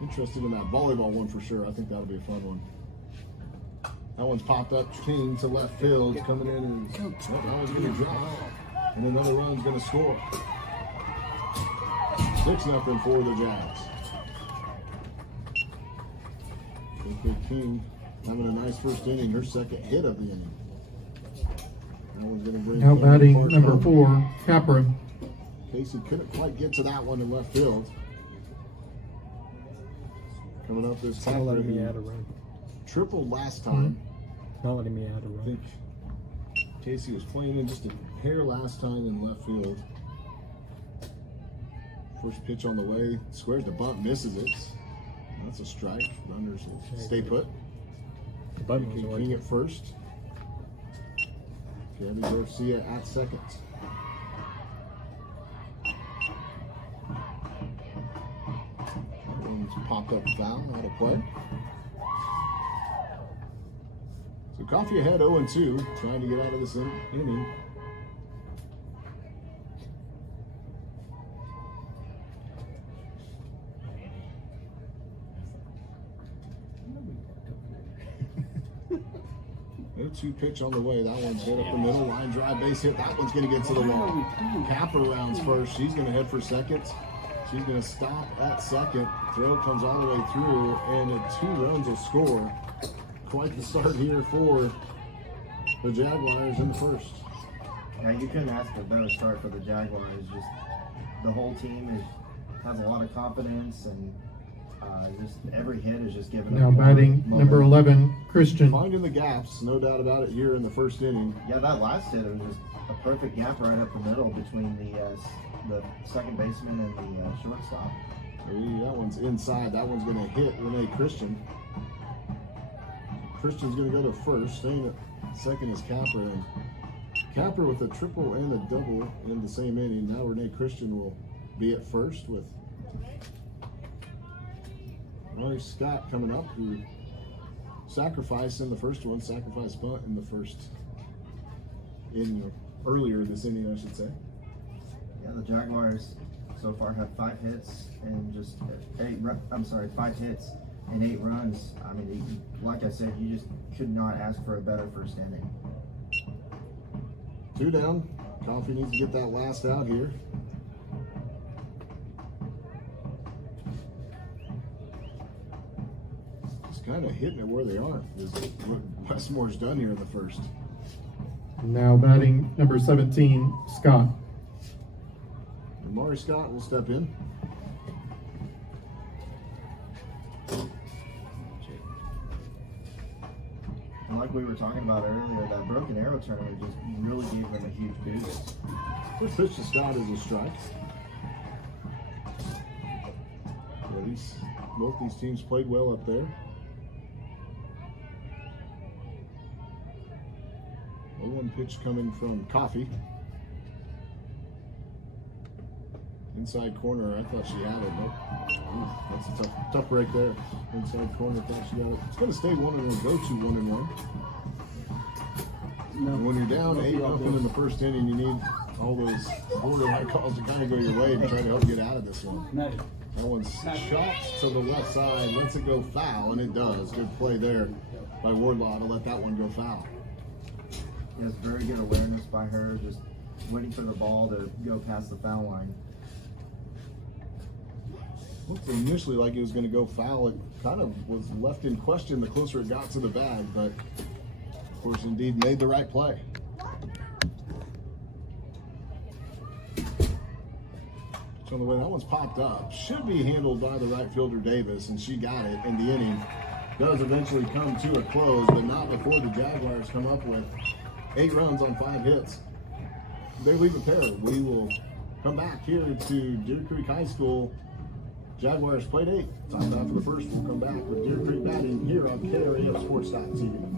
Interested in that volleyball one for sure. I think that'll be a fun one. That one's popped up king to left field. Coming in and that one's going to drop. And another run's going to score. 6-0 for the Jags. King having a nice first inning. Her second hit of the inning. That one's going to bring now batting number 4, Capra. Casey couldn't quite get to that one in left field. Coming up this Not letting me add a run. tripled last time. Not letting me add a I run. think Casey was playing in just a hair last time in left field. First pitch on the way, squares the bunt, misses it. That's a strike. Runners will stay put. The button was King working. at first. Gabby Garcia at second. One's popped up foul, out of play. So Coffee ahead 0-2, trying to get out of this inning. No 2 pitch on the way. That one's hit up the middle. Line drive, base hit. That one's going to get to the wall. Capra rounds first. She's going to head for second. She's going to stop at second. Throw comes all the way through, and 2 runs will score. Quite the start here for the Jaguars in the first. Yeah, you couldn't ask for a better start for the Jaguars. Just the whole team has a lot of confidence, and just every hit is just giving Now them batting more number momentum. 11, Christian. Finding the gaps, no doubt about it, here in the first inning. Yeah, that last hit, it was just a perfect gap right up the middle between the second baseman and the shortstop. That one's inside. That one's going to hit Renee Christian. Christian's going to go to first. Staying at second is Capra. And Capra with a triple and a double in the same inning. Now Renee Christian will be at first with Mary Scott coming up, who sacrificed in the first one, sacrificed bunt in the first, earlier this inning, I should say. Yeah, the Jaguars so far have 5 hits and just 5 hits and 8 runs. I mean, like I said, you just could not ask for a better first inning. 2 down. Coffee needs to get that last out here. Just kind of hitting it where they are. Is what Westmoore's done here in the first. Now batting number 17, Scott. And Maury Scott will step in. And like we were talking about earlier, that Broken Arrow tournament just really gave them a huge boost. First pitch to Scott is a strike. Yeah, both these teams played well up there. 0-1 pitch coming from Coffee. Inside corner, I thought she had it. Nope. Ooh, that's a tough break there. Inside corner, thought she got it. It's going to stay 1-1, go to 1-1. And when you're down 8-0 in the first inning, you need all those borderline calls to kind of go your way to try to help get out of this one. That one's shot to the left side, lets it go foul, and it does. Good play there by Wardlaw to let that one go foul. Yes, very good awareness by her, just waiting for the ball to go past the foul line. Looked initially like it was going to go foul. It kind of was left in question the closer it got to the bag, but of course, indeed, made the right play. So on the way, that one's popped up. Should be handled by the right fielder Davis, and she got it in the inning. Does eventually come to a close, but not before the Jaguars come up with 8 runs on 5 hits. They leave it there. We will come back here to Deer Creek High School. Jaguars played 8. Time after the first. We'll come back with Deer Creek batting here on KRAF Sports.TV.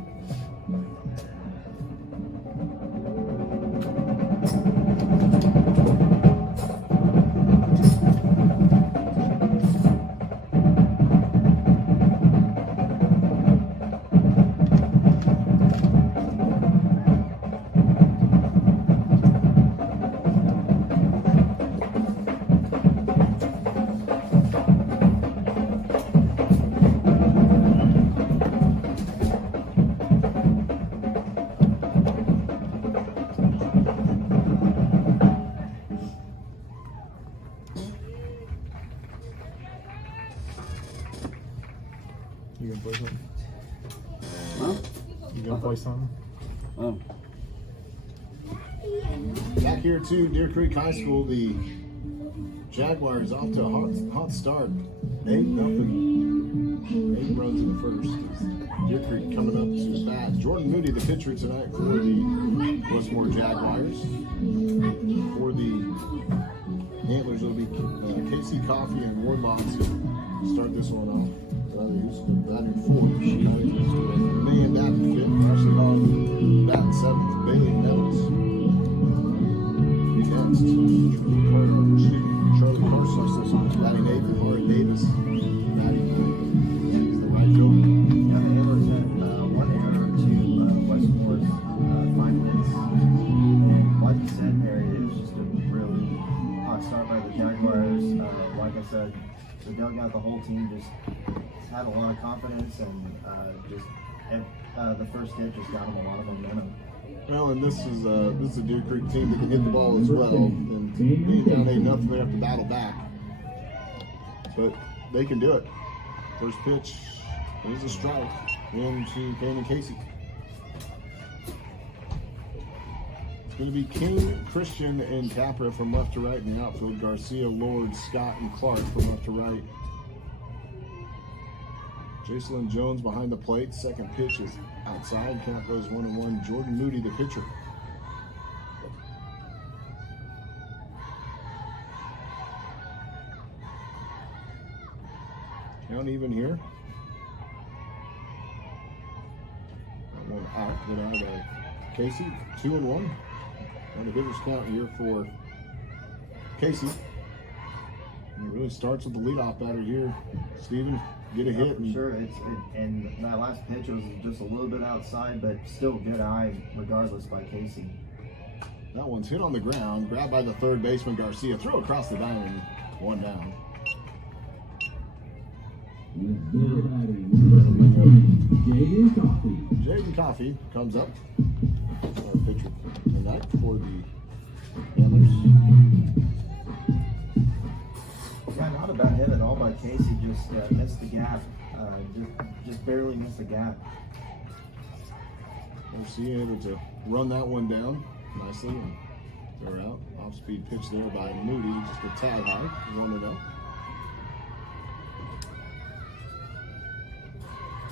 You gonna play something? Huh? You gonna play something? Oh. Back here to Deer Creek High School, the Jaguars off to a hot start. 8-0. 8 runs in the first. Deer Creek coming up to the bat. Jordan Moody, the pitcher tonight for the Westmoore Jaguars. For the Antlers, it'll be Casey Coffey and Warlock to start this one off. Who's batting fourth? Man batting fifth. Varsity batting seventh. Bailey Nettles. Next, Charlie Carson batting eighth, and Lauren Davis batting ninth. He's the right fielder. Yeah, the Antlers had one error to Westmore's 5 hits. And like you said, Perry, it was just a really hot start by the Jaguars. Like I said, the dugout, the whole team just had a lot of confidence, and the first hit just got them a lot of momentum. Well, and this is a Deer Creek team that can hit the ball as well. And being down 8-0, they have to battle back, but they can do it. First pitch is a strike into Kane and Casey. It's going to be King, Christian, and Capra from left to right in the outfield. Garcia, Lord, Scott, and Clark from left to right. Jacelyn Jones behind the plate. Second pitch is outside. Count goes 1-1. Jordan Moody, the pitcher. Count even here. That one out. Get out of Casey. 2-1. On the hitter's count here for Casey. And it really starts with the leadoff batter here. Steven, get a hit. For sure, and that last pitch was just a little bit outside, but still good eye regardless by Casey. That one's hit on the ground, grabbed by the third baseman Garcia, throw across the diamond, one down. Jaden Coffey comes up. Our pitcher tonight for the Antlers. Yeah, not a bad hit at all by Casey. Just missed the gap. Just barely missed the gap. Garcia able to run that one down nicely, and they're out. Off-speed pitch there by Moody, just a tad high. 1-0.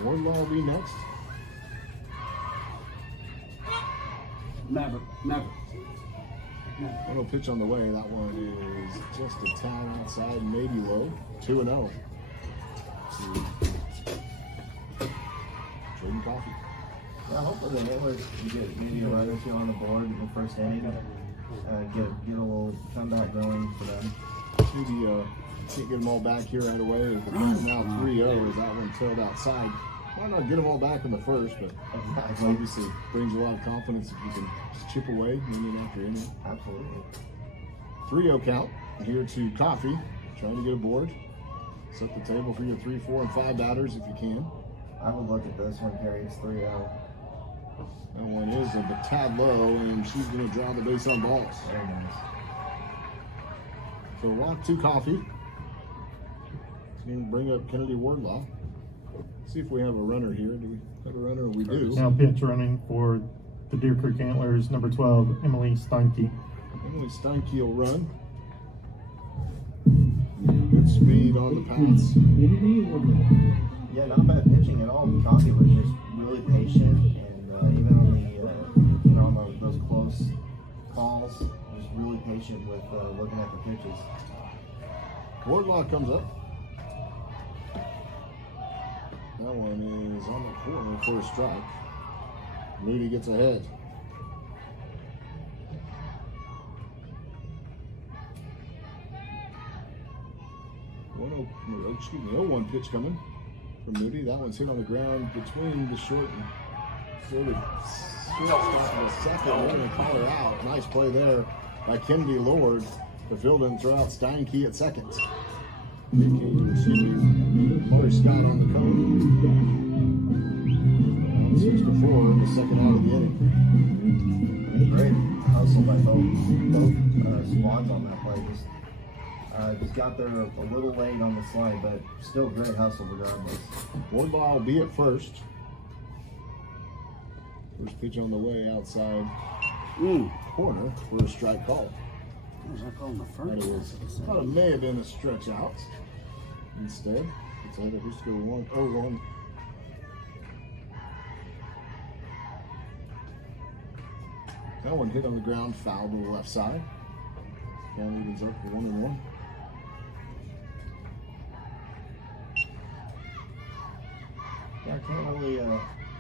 Wardlaw will be next. Never. 1-0 pitch on the way. That one is just a tad outside, maybe low. 2-0. Jaden Coffey. Yeah, hopefully the Antlers get maybe a run or two on the board in the first inning. Get a little comeback going for them. Maybe can't get them all back here right away. The count's now 3-0 as that one tailed outside. Why not get them all back in the first? But obviously brings a lot of confidence if you can just chip away inning after inning. Absolutely. 3-0 count here to Coffey, trying to get a board. Set the table for your 3, 4, and 5 batters if you can. I would look at this one, Perry. It's 3-0. That one is a tad low, and she's going to draw the base on balls. Very nice. So walk to Coffey. Going to bring up Kennedy Wardlaw. See if we have a runner here. Do we have a runner? We do. Now pitch running for the Deer Creek Antlers, number 12, Emily Steinke. Emily Steinke will run. Good speed on the pass. Yeah, not bad pitching at all. Coffey was just really patient, and even on the on those close calls, just really patient with looking at the pitches. Wardlaw comes up. That one is on the corner for a strike. Moody gets ahead. 0-1 pitch coming from Moody. That one's hit on the ground between the short and sort of stop of the second. We're going to call her out. Nice play there by Kennedy Lord to field and throw out Steinke at second. Mother Scott on the cone. 6-4 in the second out of the inning. Great hustle by both squads on that play. Just Just got there a little late on the slide, but still great hustle regardless. One ball will be at first. First pitch on the way outside corner for a strike call. What was I calling the That first? is, thought it may have been a stretch out. Instead, it's either just go 1-0-1. That one hit on the ground, foul to the left side. Count evens up for 1-1. Yeah, I can't really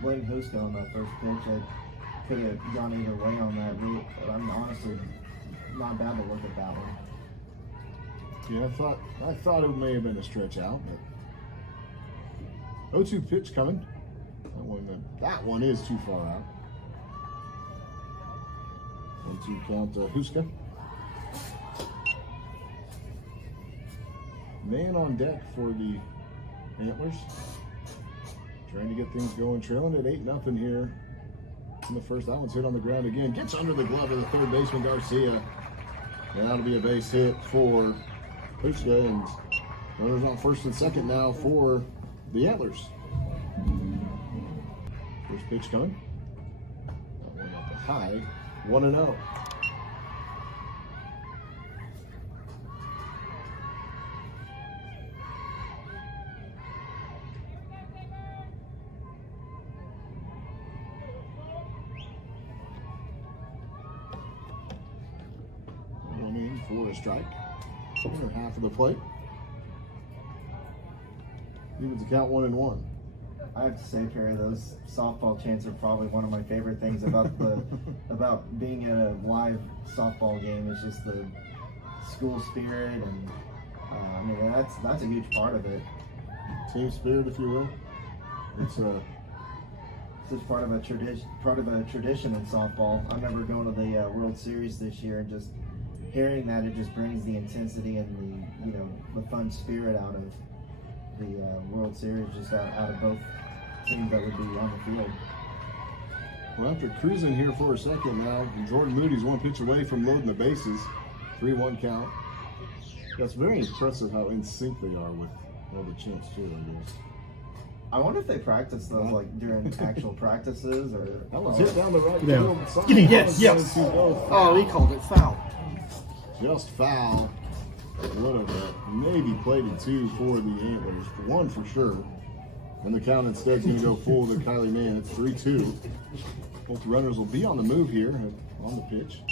blame Huska on that first pitch. I could have gone either way on that route, but I'm honestly not bad to look at that one. Yeah, I thought it may have been a stretch out, but 0-2 pitch coming. That one is too far out. 1-2 count Huska. Man on deck for the Antlers. Trying to get things going. Trailing at 8-0 here in the first. That one's hit on the ground again. Gets under the glove of the third baseman, Garcia. And that'll be a base hit for Huska. And runners on first and second now for the Antlers. First pitch coming. That one up a high. 1-0. Running for a strike. Inner half of the plate. Evens the count 1-1. I have to say, Perry, those softball chants are probably one of my favorite things about about being at a live softball game. Is just the school spirit, and I mean that's a huge part of it. Team spirit, if you will. It's It's just part of a tradition in softball. I remember going to the World Series this year and just hearing that. It just brings the intensity and the fun spirit out of the World Series, just out of both teams that would be on the field. well, after cruising here for a second now, Jordan Moody's one pitch away from loading the bases. 3-1 count. That's very impressive how in sync they are with all the chants too, I guess. I wonder if they practice those like during actual practices or. That was hit down the right Yeah. field side. Yes. Oh, he called it foul. Just foul. Would have maybe played it two for the Antlers. One for sure. And the count instead is going to go full to Kylie Mann. It's 3-2. Both runners will be on the move here on the pitch.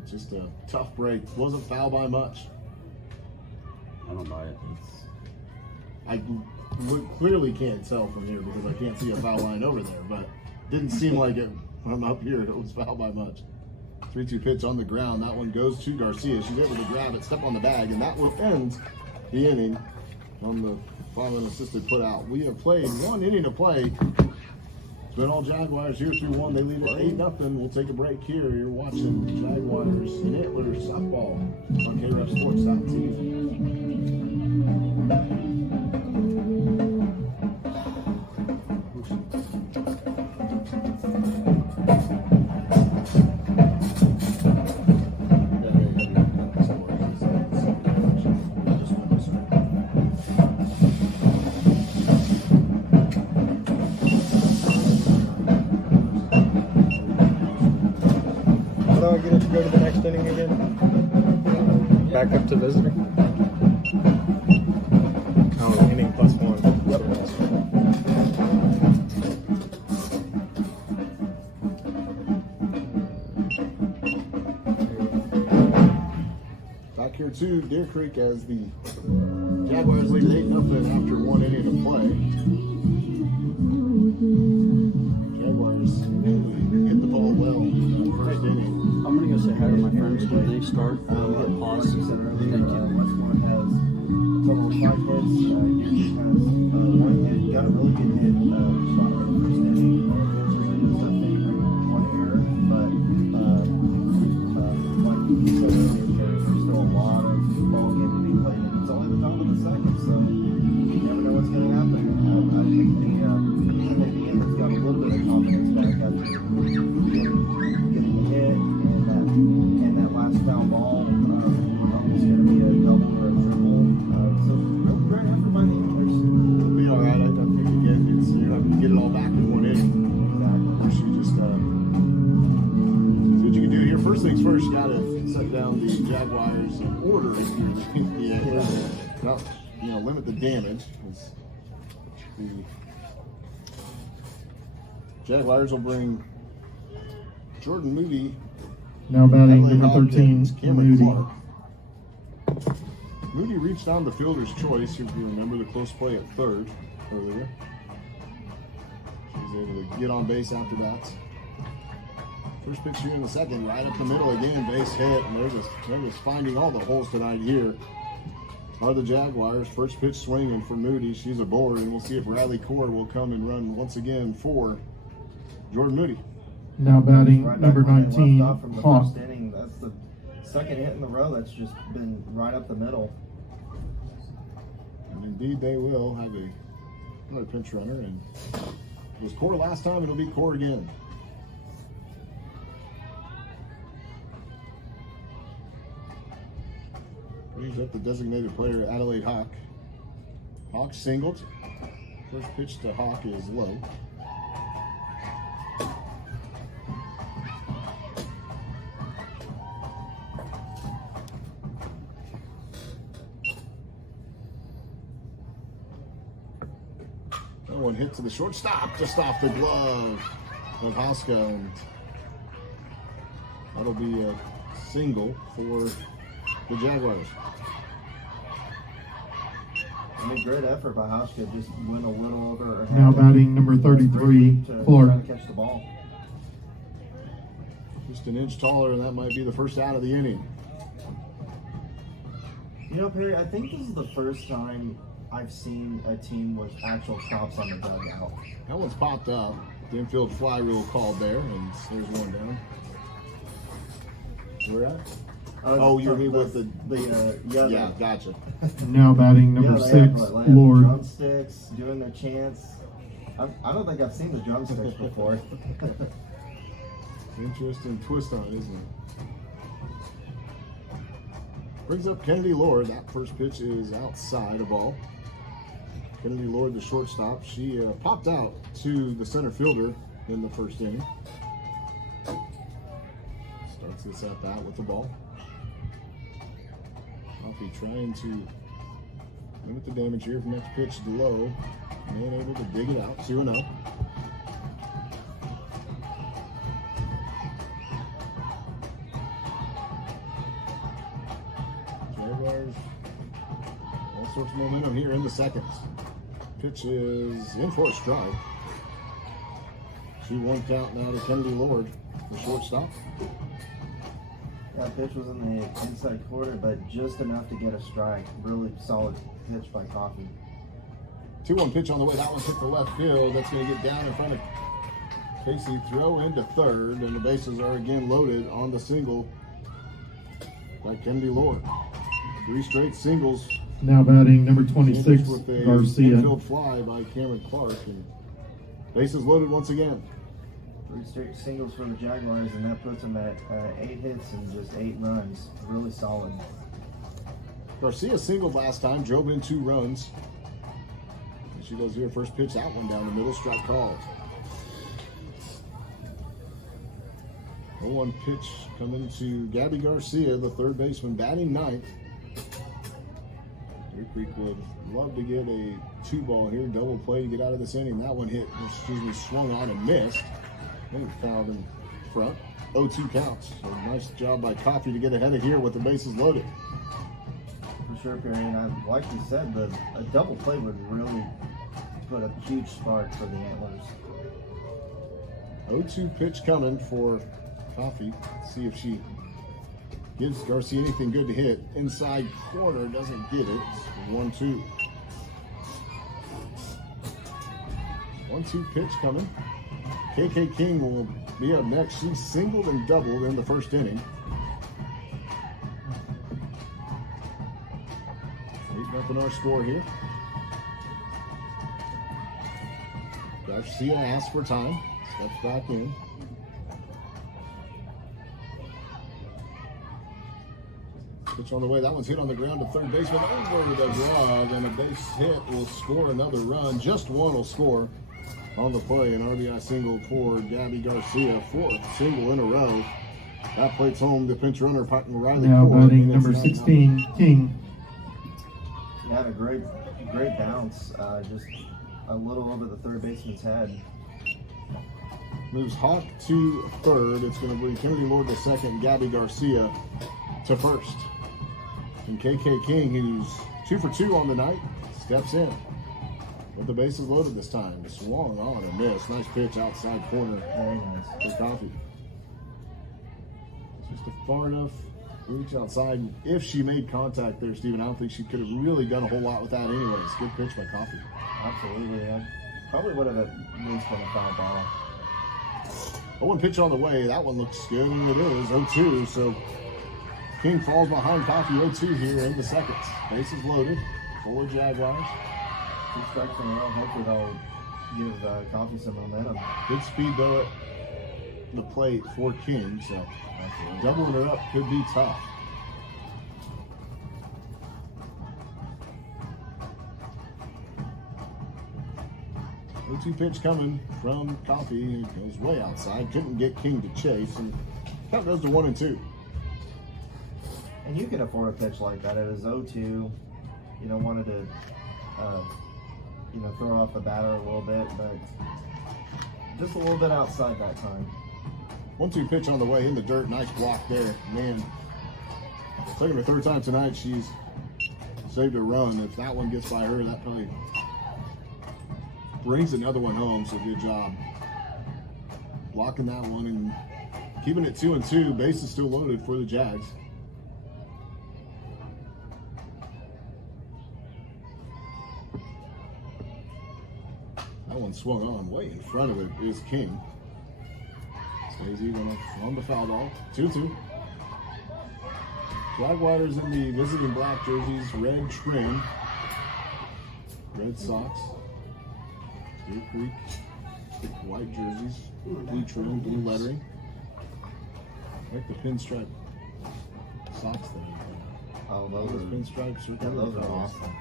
It's just a tough break. Wasn't foul by much. I don't buy it. I clearly can't tell from here because I can't see a foul line over there, but didn't seem like it from up here. It was foul by much. 3-2 pitch on the ground. That one goes to Garcia. She's able to grab it, step on the bag, and that will end the inning on the five-man assisted put out. We have played one inning to play. It's been all Jaguars here through one. They lead at 8-0. We'll take a break here. You're watching Jaguars and Antlers softball on KRefSports.tv. How do I get it to go to the next inning again? Back up to visitor? Oh, inning plus one. Back here to Deer Creek as the Jaguars lead 8-0 after one inning of play. Jaguars hit the ball well in the first inning. I'm gonna go say hi to my friends when they start. Like Pause. you said earlier, Westmoore has a total of 5 hits. Deer has 1 hit. Got a really good hit spot in the first inning. It's a favorite, 1 error, but like you said earlier, there's still a lot of ball game to be played, and it's only the top of the second, so you never know what's going to happen. I think the Antlers got a little bit of confidence back after getting a hit and that last foul ball. It's going to be down the Jaguars in order here. The Antlers. Not, limit the damage. The Jaguars will bring Jordan Moody. Now batting Adelaide number 13, Hopkins, Cameron Moody. Clark. Moody reached down the fielder's choice, if you remember the close play at third earlier. She was able to get on base after that. First pitch here in the second, right up the middle again, base hit, and they're just finding all the holes tonight here. Are the Jaguars. First pitch swinging for Moody. She's aboard, and we'll see if Riley Core will come and run once again for Jordan Moody. Now batting Right number back where they 19, left off from the Hawk. first inning. That's the second hit in the row that's just been right up the middle. And indeed, they will have another pinch runner. And it was Core last time, it'll be Core again. Brings up the designated player, Adelaide Hawk. Hawk singled. First pitch to Hawk is low. That one hit to the shortstop, just off the glove of Hoska, and that'll be a single for the Jaguars. I mean, great effort by Hoska. Just went a little over her head. Now batting number 33, to Clark. try to catch the ball. Just an inch taller, and that might be the first out of the inning. You know, Perry, I think this is the first time I've seen a team with actual chops on the dugout. That one's popped up. The infield fly rule called there, and there's one down. Where at? Oh, you mean with yeah, gotcha. Now batting number yeah, they 6, have, like, Lord. drumsticks, doing their chants. I don't think I've seen the drumsticks before. Interesting twist on it, isn't it? Brings up Kennedy Lord. That first pitch is outside a ball. Kennedy Lord, the shortstop. She popped out to the center fielder in the first inning. Starts this at bat with the ball. Coffee trying to limit the damage here. Next pitch low. Man able to dig it out. 2-0. Jaguars, all sorts of momentum here in the second. Pitch is in for a strike. 2-1 count now to Kennedy Lord, the shortstop. That pitch was in the inside corner, but just enough to get a strike. Really solid pitch by Coffee. 2-1 pitch on the way. That one hit the left field. That's going to get down in front of Casey. Throw into third, and the bases are again loaded on the single by Kennedy Lord. 3 straight singles. Now batting number 26, with a Garcia. infield fly by Cameron Clark, and bases loaded once again. 3 straight singles for the Jaguars, and that puts them at 8 hits and just 8 runs. Really solid. Garcia singled last time, drove in 2 runs. And she does here. First pitch, that one down the middle, strike called. 0-1 pitch coming to Gabby Garcia, the third baseman, batting ninth. Deer Creek would love to get a 2-ball here, double play to get out of this inning. That one swung on and missed. And fouled in front. 0-2 counts. So nice job by Coffee to get ahead of here with the bases loaded. For sure, Perry. And like you said, a double play would really put a huge spark for the Antlers. 0-2 pitch coming for Coffee. Let's see if she gives Garcia anything good to hit. Inside corner, doesn't get it. 1-2. 1-2 pitch coming. KK King will be up next. She singled and doubled in the first inning. 8-0 our score here. Garcia asks for time. Steps back in. Pitch on the way. That one's hit on the ground to third baseman over the glove, and a base hit will score another run. Just one will score on the play. An RBI single for Gabby Garcia. 4th single in a row. That plates home the pinch runner, Riley Now Ford. batting And it's number 9-0. 16, King. He had a great bounce, just a little over the third baseman's head. Moves Hawk to third. It's going to be Kennedy Lord to second, Gabby Garcia to first. And KK King, who's 2 for 2 on the night, steps in. With the bases loaded this time. Swung on a miss. Nice pitch outside corner Very nice. for Coffee. Just a far enough reach outside. If she made contact there, Steven, I don't think she could have really done a whole lot with that anyways. Good pitch by Coffee. Absolutely, yeah. Probably would have at least been a foul ball. 0-1 pitch on the way. That one looks good, and it is 0-2. So King falls behind Coffee 0-2 here in the second. Bases loaded. Full of Jaguars. 2 strikes in a row. Hopefully they'll give Coffee some momentum. Good speed though at the plate for King. So doubling her up could be tough. 0-2 pitch coming from Coffee. It goes way outside. Couldn't get King to chase, and count goes to 1-2. And you can afford a pitch like that. It was 0-2. Wanted to, throw off the batter a little bit, but just a little bit outside that time. 1-2 pitch on the way in the dirt. Nice block there. Man, second or third time tonight she's saved a run. If that one gets by her, that probably brings another one home. So good job blocking that one and keeping it 2-2. Base is still loaded for the Jags. That one swung on. Way in front of it is King. Stays even on the foul ball. 2-2. Jaguars in the visiting black jerseys, red trim. Red socks. Deer Creek, white jerseys, blue trim, blue lettering. I like the pinstripe socks there. Oh, Those those pinstripes are those are awesome.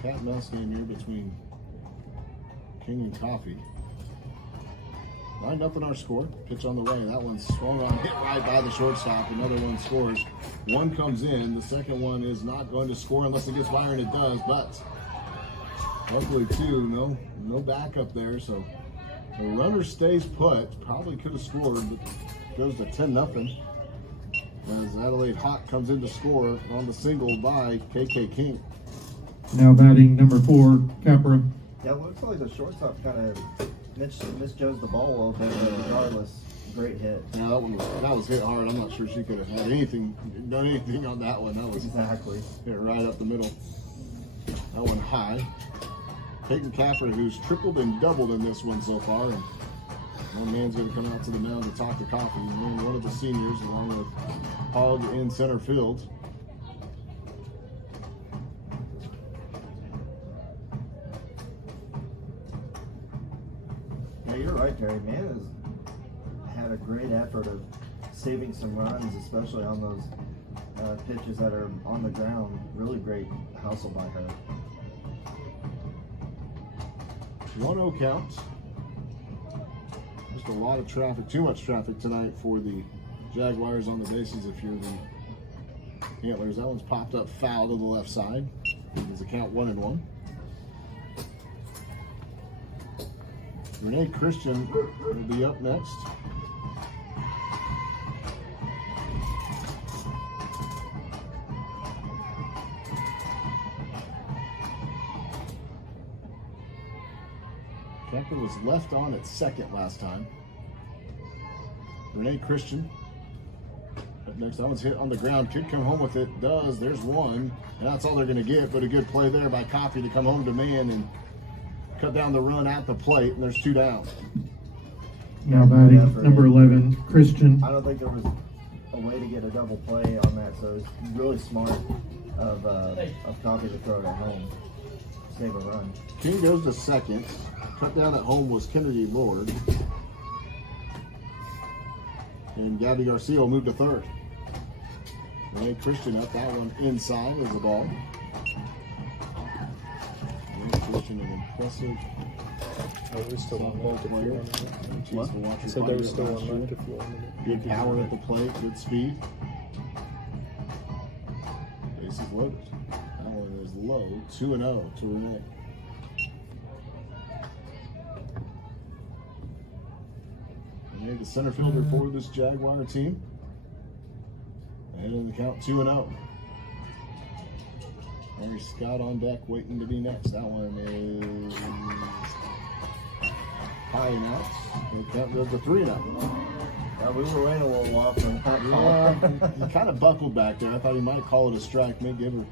Cat and mouse game here between King and Coffee. 9-0 our score. Pitch on the way. That one swung on, hit right by the shortstop. Another one scores. One comes in. The second one is not going to score unless it gets by, and it does. But luckily, too, no backup there. So the runner stays put. Probably could have scored, but goes to 10-0. As Adelaide Hawk comes in to score on the single by KK King. Now batting number 4, Capra. Yeah, it looks like the shortstop kind of misjudged the ball a little bit, but regardless, great hit. Yeah, that was hit hard. I'm not sure she could have done anything on that one. That was Exactly. hit right up the middle. That one high. Peyton Capper, who's tripled and doubled in this one so far. And one man's going to come out to the mound to talk to Coffee. And one of the seniors, along with Hogg in center field. Yeah, you're right, Terry. Man has had a great effort of saving some runs, especially on those pitches that are on the ground. Really great hustle by her. 1-0 count. Just a lot of traffic, too much traffic tonight for the Jaguars on the bases if you're the Antlers. That one's popped up foul to the left side. It's a count 1-1. Renee Christian will be up next. Kemper was left on at second last time. Renee Christian up next. That one's hit on the ground. Could come home with it. Does. There's one. And that's all they're going to get. But a good play there by Coffee to come home to man and cut down the run at the plate. And there's 2 down. Now batting number 11, Christian. I don't think there was a way to get a double play on that, so it's really smart of Coffee to throw it at home, save a run. King goes to second. Cut down at home was Kennedy Lord. And Gabby Garcia will move to third. Renee Christian up that one inside is the ball. Renee Christian, an impressive Oh, there's still one left if you wanted it. What? I said there was still one left if you wanted it. Good power at the plate, good speed. Bases loaded. That one is low, 2-0 to Renee. Renee, the center fielder for this Jaguar team. Ahead in the count, 2-0. Mary Scott on deck, waiting to be next. That one is high and out. The count goes to 3-0. Yeah, we were waiting a little while for that call. Yeah, he kind of buckled back there. I thought he might call it a strike, may give her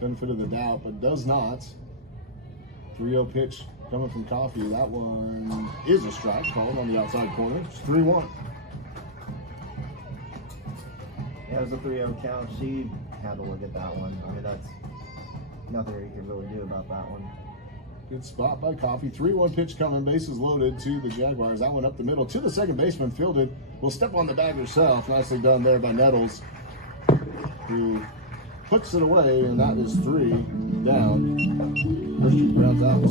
benefit of the doubt, but does not. 3-0 pitch coming from Coffee. That one is a strike, called on the outside corner. It's 3-1. Yeah, it was a 3-0 count. She had to look at that one. I mean, that's nothing you can really do about that one. Good spot by Coffee. 3-1 pitch coming. Bases loaded to the Jaguars. That one up the middle to the second baseman. Fielded. Will step on the bag herself. Nicely done there by Nettles, who puts it away, and that is 3 down. First she grounds out to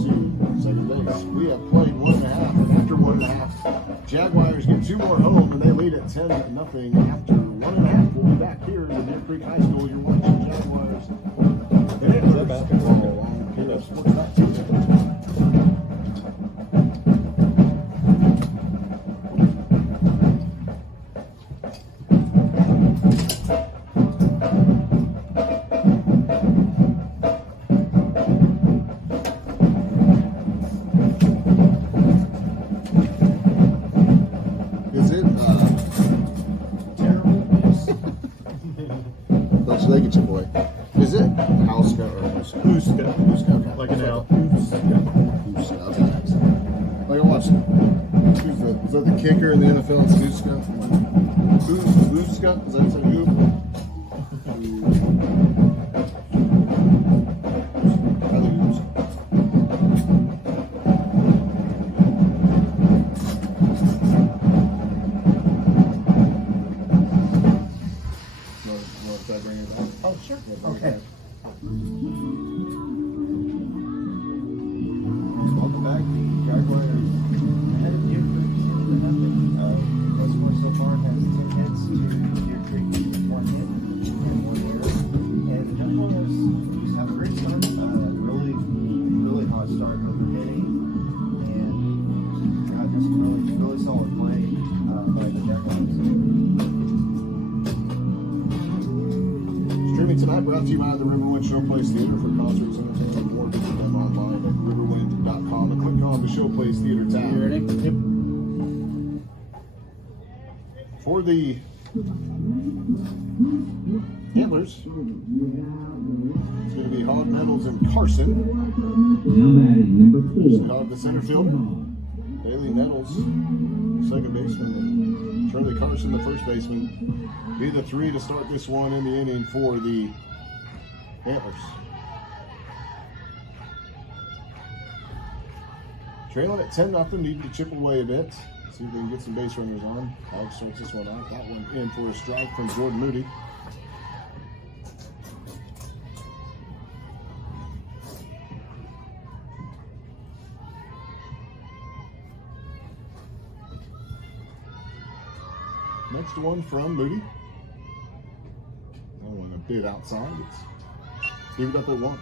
second base. We have played 1.5. After 1.5, Jaguars get 2 more home, and they lead at 10-0 after 1.5. We'll be back here in Deer Creek High School. You're watching Jaguars. Is that basketball? Is it Terrible. don't you like it, your boy? Is it Hauska or Huska? Huska. Huska, okay. Like an L. Huska, okay, nice. Like I watched, is that the kicker in the NFL? It's Huska? Huska? Is that what you Oh, sure. Okay. Welcome back. The Jaguars ahead of Deer Creek 0-0. Westmoore so far has 10 hits to Deer Creek 1 hit and 1 error. And the Jaguars just have a great start. Really hot start with their hitting. And got just really solid play by the Jaguars. Streaming tonight, brought to you by the Riverwind Showplace Theater. For concerts, entertainment, more, visit them online at riverwind.com and click on the Showplace Theater tab. You ready? Yep. For the Antlers, it's going to be Hog, Nettles, and Carson. Hog, the center field. Bailey Nettles, second baseman, and Charlie Carson, the first baseman. Be the 3 to start this one in the inning for the Antlers. Trailing at 10-0, need to chip away a bit. See if they can get some base runners on. Alex starts this one out. That one in for a strike from Jordan Moody. Next one from Moody. That one a bit outside. It's leave it up at 1.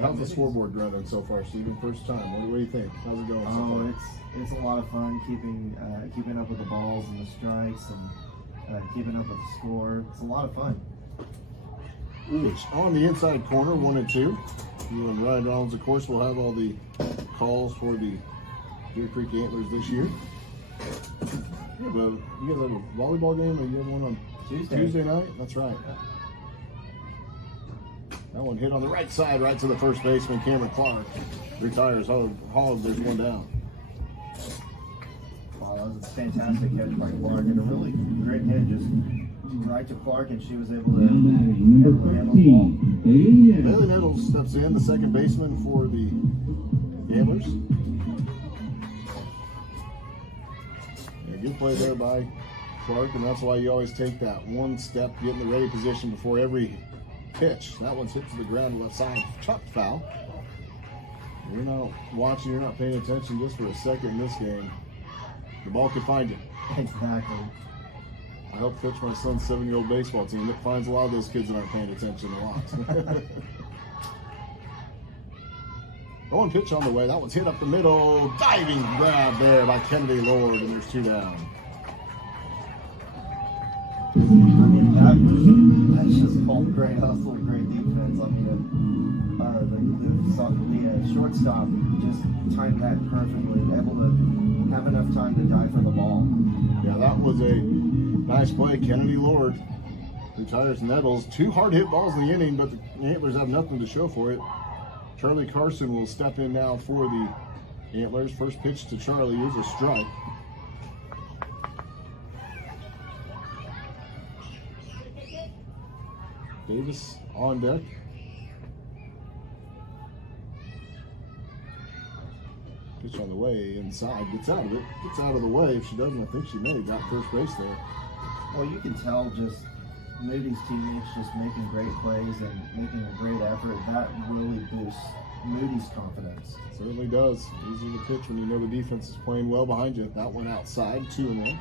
How's the scoreboard running so far, Stephen? First time. What do you think? How's it going so far? Oh, it's a lot of fun keeping up with the balls and the strikes and keeping up with the score. It's a lot of fun. It's on the inside corner, 1 and 2. You and Ryan Rollins, of course, will have all the calls for the Deer Creek Antlers this year. You guys have a volleyball game, or you have one on Tuesday night? That's right. That one hit on the right side, right to the first baseman, Cameron Clark. Retires. Hog, there's 1 down. Wow, that was a fantastic catch by Clark and a really great hit, just right to Clark, and she was able to handle the ball. Bailey Nettles steps in, the second baseman for the Antlers. Good play there by Clark, and that's why you always take that 1 step, get in the ready position before every pitch. That one's hit to the ground, left side, chopped foul. You're not watching, you're not paying attention just for a second in this game. The ball could find you. Exactly. I helped coach my son's 7-year-old baseball team. It finds a lot of those kids that aren't paying attention a lot. One pitch on the way. That one's hit up the middle. Diving grab there by Kennedy Lord, and there's 2 down. I mean, that's just called great hustle, great defense. I mean, the shortstop just timed that perfectly, able to have enough time to dive for the ball. Yeah, that was a nice play. Kennedy Lord retires Nettles. 2 hard hit balls in the inning, but the Antlers have nothing to show for it. Charlie Carson will step in now for the Antlers. First pitch to Charlie is a strike. Davis on deck. Pitch on the way inside. Gets out of it. Gets out of the way. If she doesn't, I think she may have got first base there. Well, you can tell just Moody's teammates just making great plays and making a great effort. That really boosts Moody's confidence. Certainly does. Easy to pitch when you know the defense is playing well behind you. That went outside, 2-1.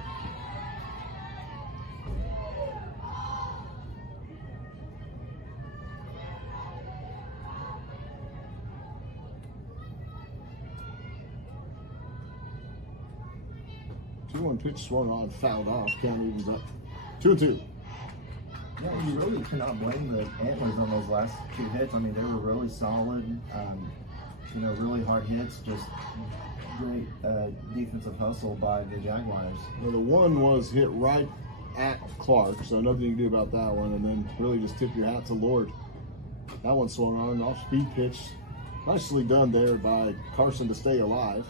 One pitch swung on, fouled off. Count evens up 2-2. Yeah, you really cannot blame the Antlers on those last 2 hits. I mean, they were really solid. Really hard hits. Just great defensive hustle by the Jaguars. Well, the one was hit right at Clark, so nothing you can do about that one. And then really just tip your hat to Lord. That one swung on, off-speed pitch. Nicely done there by Carson to stay alive.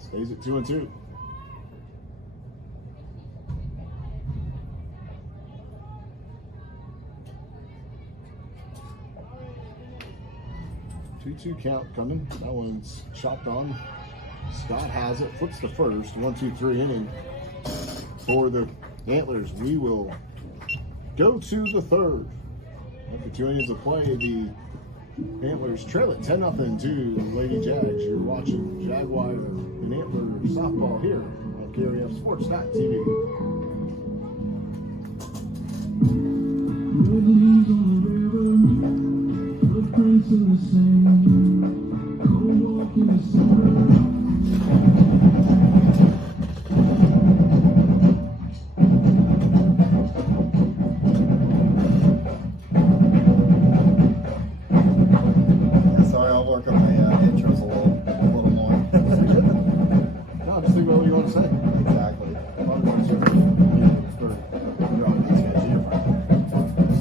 Stays at 2-2. Two count coming. That one's chopped on. Scott has it. Flips the first. 1-2-3 inning for the Antlers. We will go to the third. After 2 innings of play, the Antlers trail it 10-0 to Lady Jags. You're watching Jaguar and Antler softball here on KREFSports.tv. Sorry, I'll work on my intros a little more. No, just think about what you want to say. Exactly.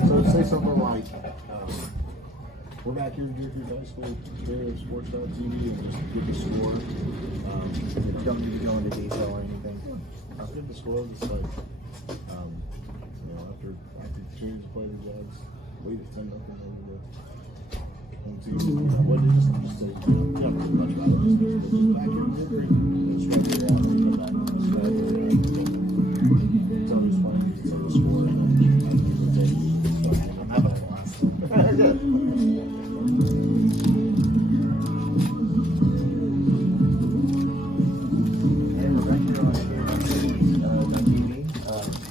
So say something like, we're back here in Deerfield High School, KREFSports.tv, and just get the score. You don't need to go into detail or anything. Just get the score. Just like, after the change of play, the Jags lead at 10-0 over the home team. What did just say? Yeah, pretty much about it. Just back here in Deerfield, and stretch it out, and come back and stretch it out. Tell me who's playing, tell the score, and then I'm having a blast. Good.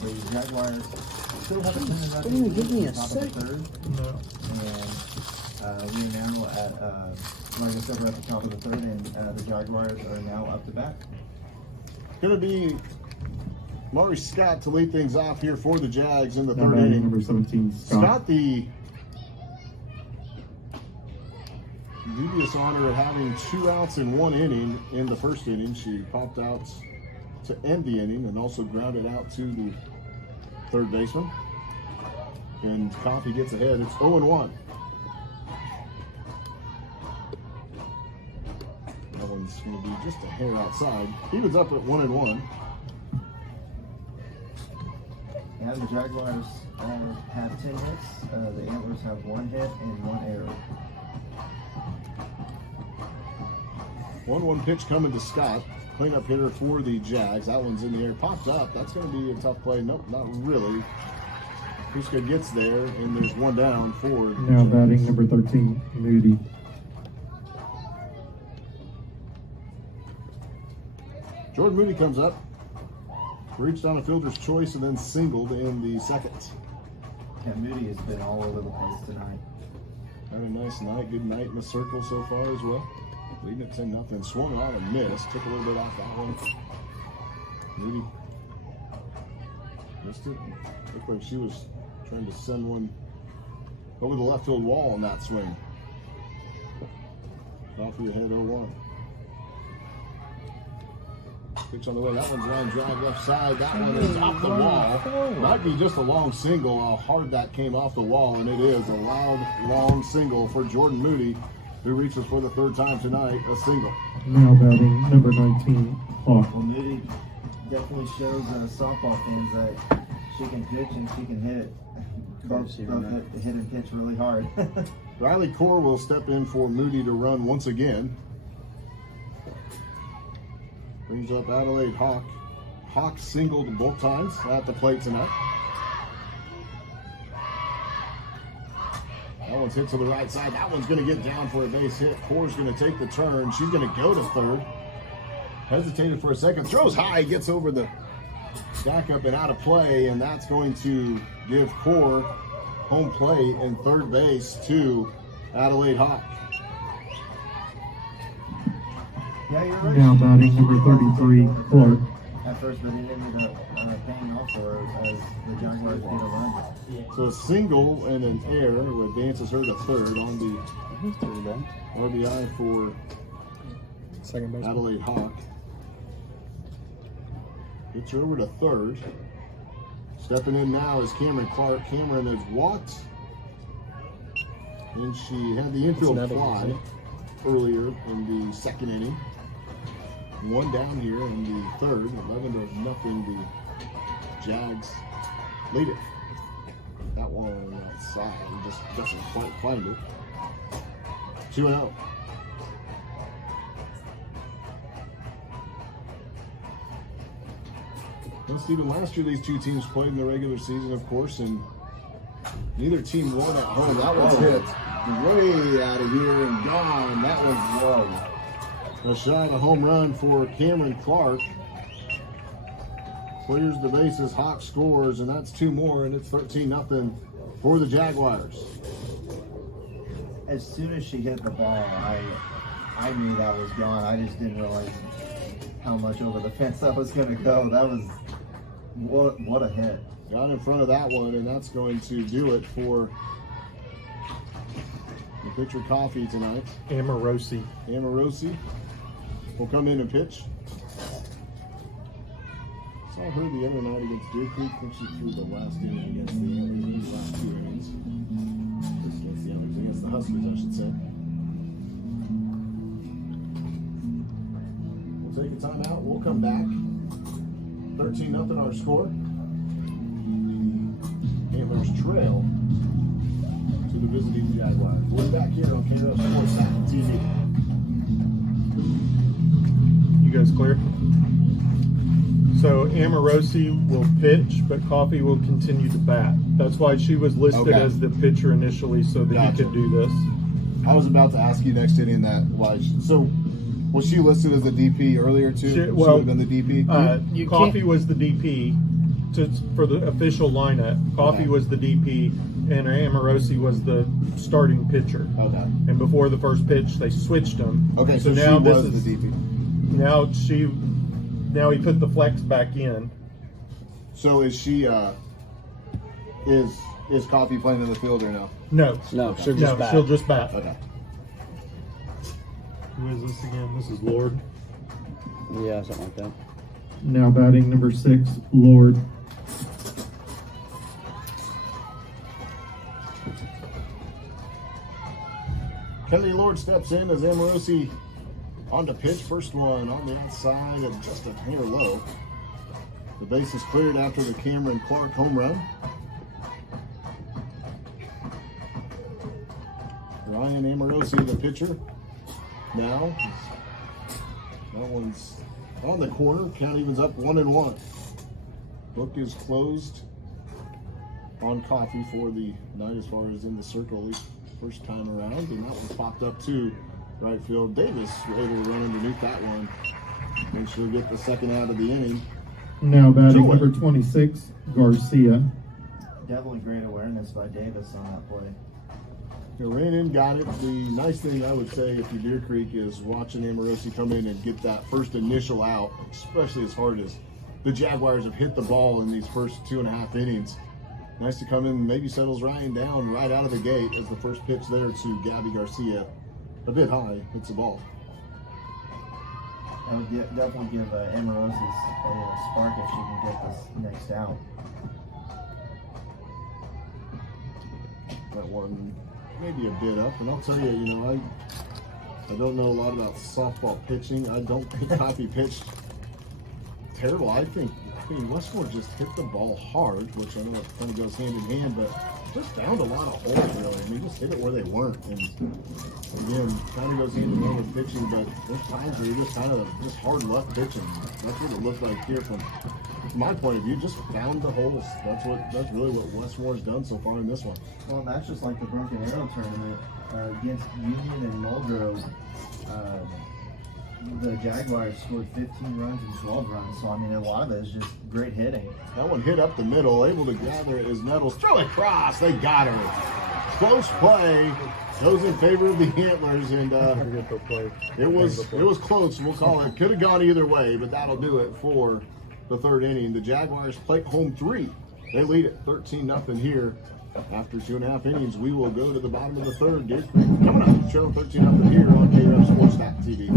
The Jaguars still have a 10-0 Didn't even give me a top of the second. third. No. And we are now at, like I said, we're at the top of the third, and the Jaguars are now up to bat. Going to be Maury Scott to lead things off here for the Jags in the Now third batting inning. number 17, Scott. Scott, the dubious honor of having 2 outs in 1 inning in the first inning. She popped out to end the inning and also grounded out to the third baseman. And Coffee gets ahead. It's 0-1. That one's going to be just a hair outside. He was up at 1-1. And the Jaguars have 10 hits. The Antlers have 1 hit and 1 error. 1-1 pitch coming to Scott. Cleanup hitter for the Jags. That one's in the air. Popped up. That's going to be a tough play. Nope, not really. Kuska gets there, and there's 1 down for the Now Jags. batting number 13, Moody. Jordan Moody comes up, reached on a fielder's choice, and then singled in the second. Yeah, Moody has been all over the place tonight. Had a nice night, good night in the circle so far as well. Leading at 10-0. Swung on and missed. Took a little bit off that one. Moody missed it. Looked like she was trying to send one over the left field wall on that swing. Coffee ahead 0-1. Pitch on the way. That one's line drive left side. That one is off the wall. Might be just a long single. How hard that came off the wall, and it is a loud, long single for Jordan Moody, who reaches for the third time tonight a single. Now batting number 19, Hawk. Well, Moody definitely shows softball fans that she can pitch and she can hit. Both hit and pitch really hard. Riley Core will step in for Moody to run once again. Brings up Adelaide Hawk. Hawk singled both times at the plate tonight. That one's hit to the right side. That one's going to get down for a base hit. Core's going to take the turn. She's going to go to third. Hesitated for a second. Throws high. Gets over the stack up and out of play. And that's going to give Core home plate and third base to Adelaide Hawk. Yeah, you're right. Now batting number 33, Clark. At first, but it ended up paying off for her as the Jaguars get a run. So a single and an error advances her to third on the RBI for Second base. Adelaide Hawk. Gets her over to third. Stepping in now is Cameron Clark. Cameron has walked, and she had the infield fly earlier in the second inning. One down here in the third, 11-0. The Jags lead it. That one on the outside, he just doesn't quite find it. 2-0. Well, Stephen, last year these two teams played in the regular season, of course, and neither team won at home. That one's hit way out of here and gone. That one's low. A shot, a home run for Cameron Clark. Clears the bases, Hawk scores, and that's two more, and it's 13-0 for the Jaguars. As soon as she hit the ball, I knew that was gone. I just didn't realize how much over the fence that was going to go. That was, what a hit. Got in front of that one, and that's going to do it for the pitcher Coffee tonight. Amorosi. Amorosi will come in and pitch. Saw her the other night against Deer Creek. I think she threw the last inning against the Antlers, these last two innings. Just against the Antlers, against the Huskers, I should say. We'll take a timeout. We'll come back. 13-0 our score. Antlers trail to the visiting Jaguars. We'll be back here on KRF Sports TV. You guys clear? So Amorosi will pitch, but Coffee will continue to bat. That's why she was listed Okay. as the pitcher initially, so that Gotcha. he could do this. I was about to ask you next inning that why. So was she listed as the DP earlier too? She well, would have been the DP. Coffee was the DP for the official lineup. Coffee Okay. was the DP, and Amorosi was the starting pitcher. Okay. And before the first pitch, they switched them. Okay. So now she this was is the DP. Now he put the flex back in. So is she? Is Coffee playing in the field or no? No, She'll just bat. she'll just bat. Okay. Who is this again? This is Lord. Yeah, something like that. Now batting number 6, Lord. Kennedy Lord steps in as Amorosi on to pitch. First one on the outside and just a hair low. The base is cleared after the Cameron Clark home run. Ryan Amorosi, the pitcher. Now, that one's on the corner. Count evens up 1-1. Book is closed on Coffee for the night as far as in the circle, at least first time around. And that one popped up to right field. Davis able to run underneath that one And she'll get the second out of the inning. Now batting Joy. number 26, Garcia. Definitely great awareness by Davis on that play. You ran in, got it. The nice thing I would say if you're Deer Creek is watching Amorosi come in and get that first initial out, especially as hard as the Jaguars have hit the ball in these first 2.5 innings. Nice to come in, maybe settles Ryan down right out of the gate as the first pitch there to Gabby Garcia. A bit high, hits the ball. I would definitely give Amorosis a spark if she can get this next out. That one maybe a bit up, and I'll tell you, you know, I don't know a lot about softball pitching. I don't think Copy pitched terrible. I mean, Westmoore just hit the ball hard, which I know it kind of goes hand in hand, but just found a lot of holes, really. I mean, just hit it where they weren't. And again, kind of goes hand in hand with pitching, but there's times where you're just kind of just hard luck pitching. That's what it looked like here from my point of view. Just found the holes. That's really what Westmoore's done so far in this one. Well, and that's just like the Broken Arrow tournament against Union and Muldrow. The Jaguars scored 15 runs and 12 runs, so I mean, a lot of it is just great hitting. That one hit up the middle, able to gather it as Nettles. Throw it across. They got her. Close play. Goes in favor of the Antlers, and it was close. We'll call it. Could have gone either way, but that'll do it for the third inning. The Jaguars play home 3. They lead it 13-0 here. After 2.5 innings, we will go to the bottom of the third. Deer Creek coming up, show 13-0 here on KREF-Sports.TV.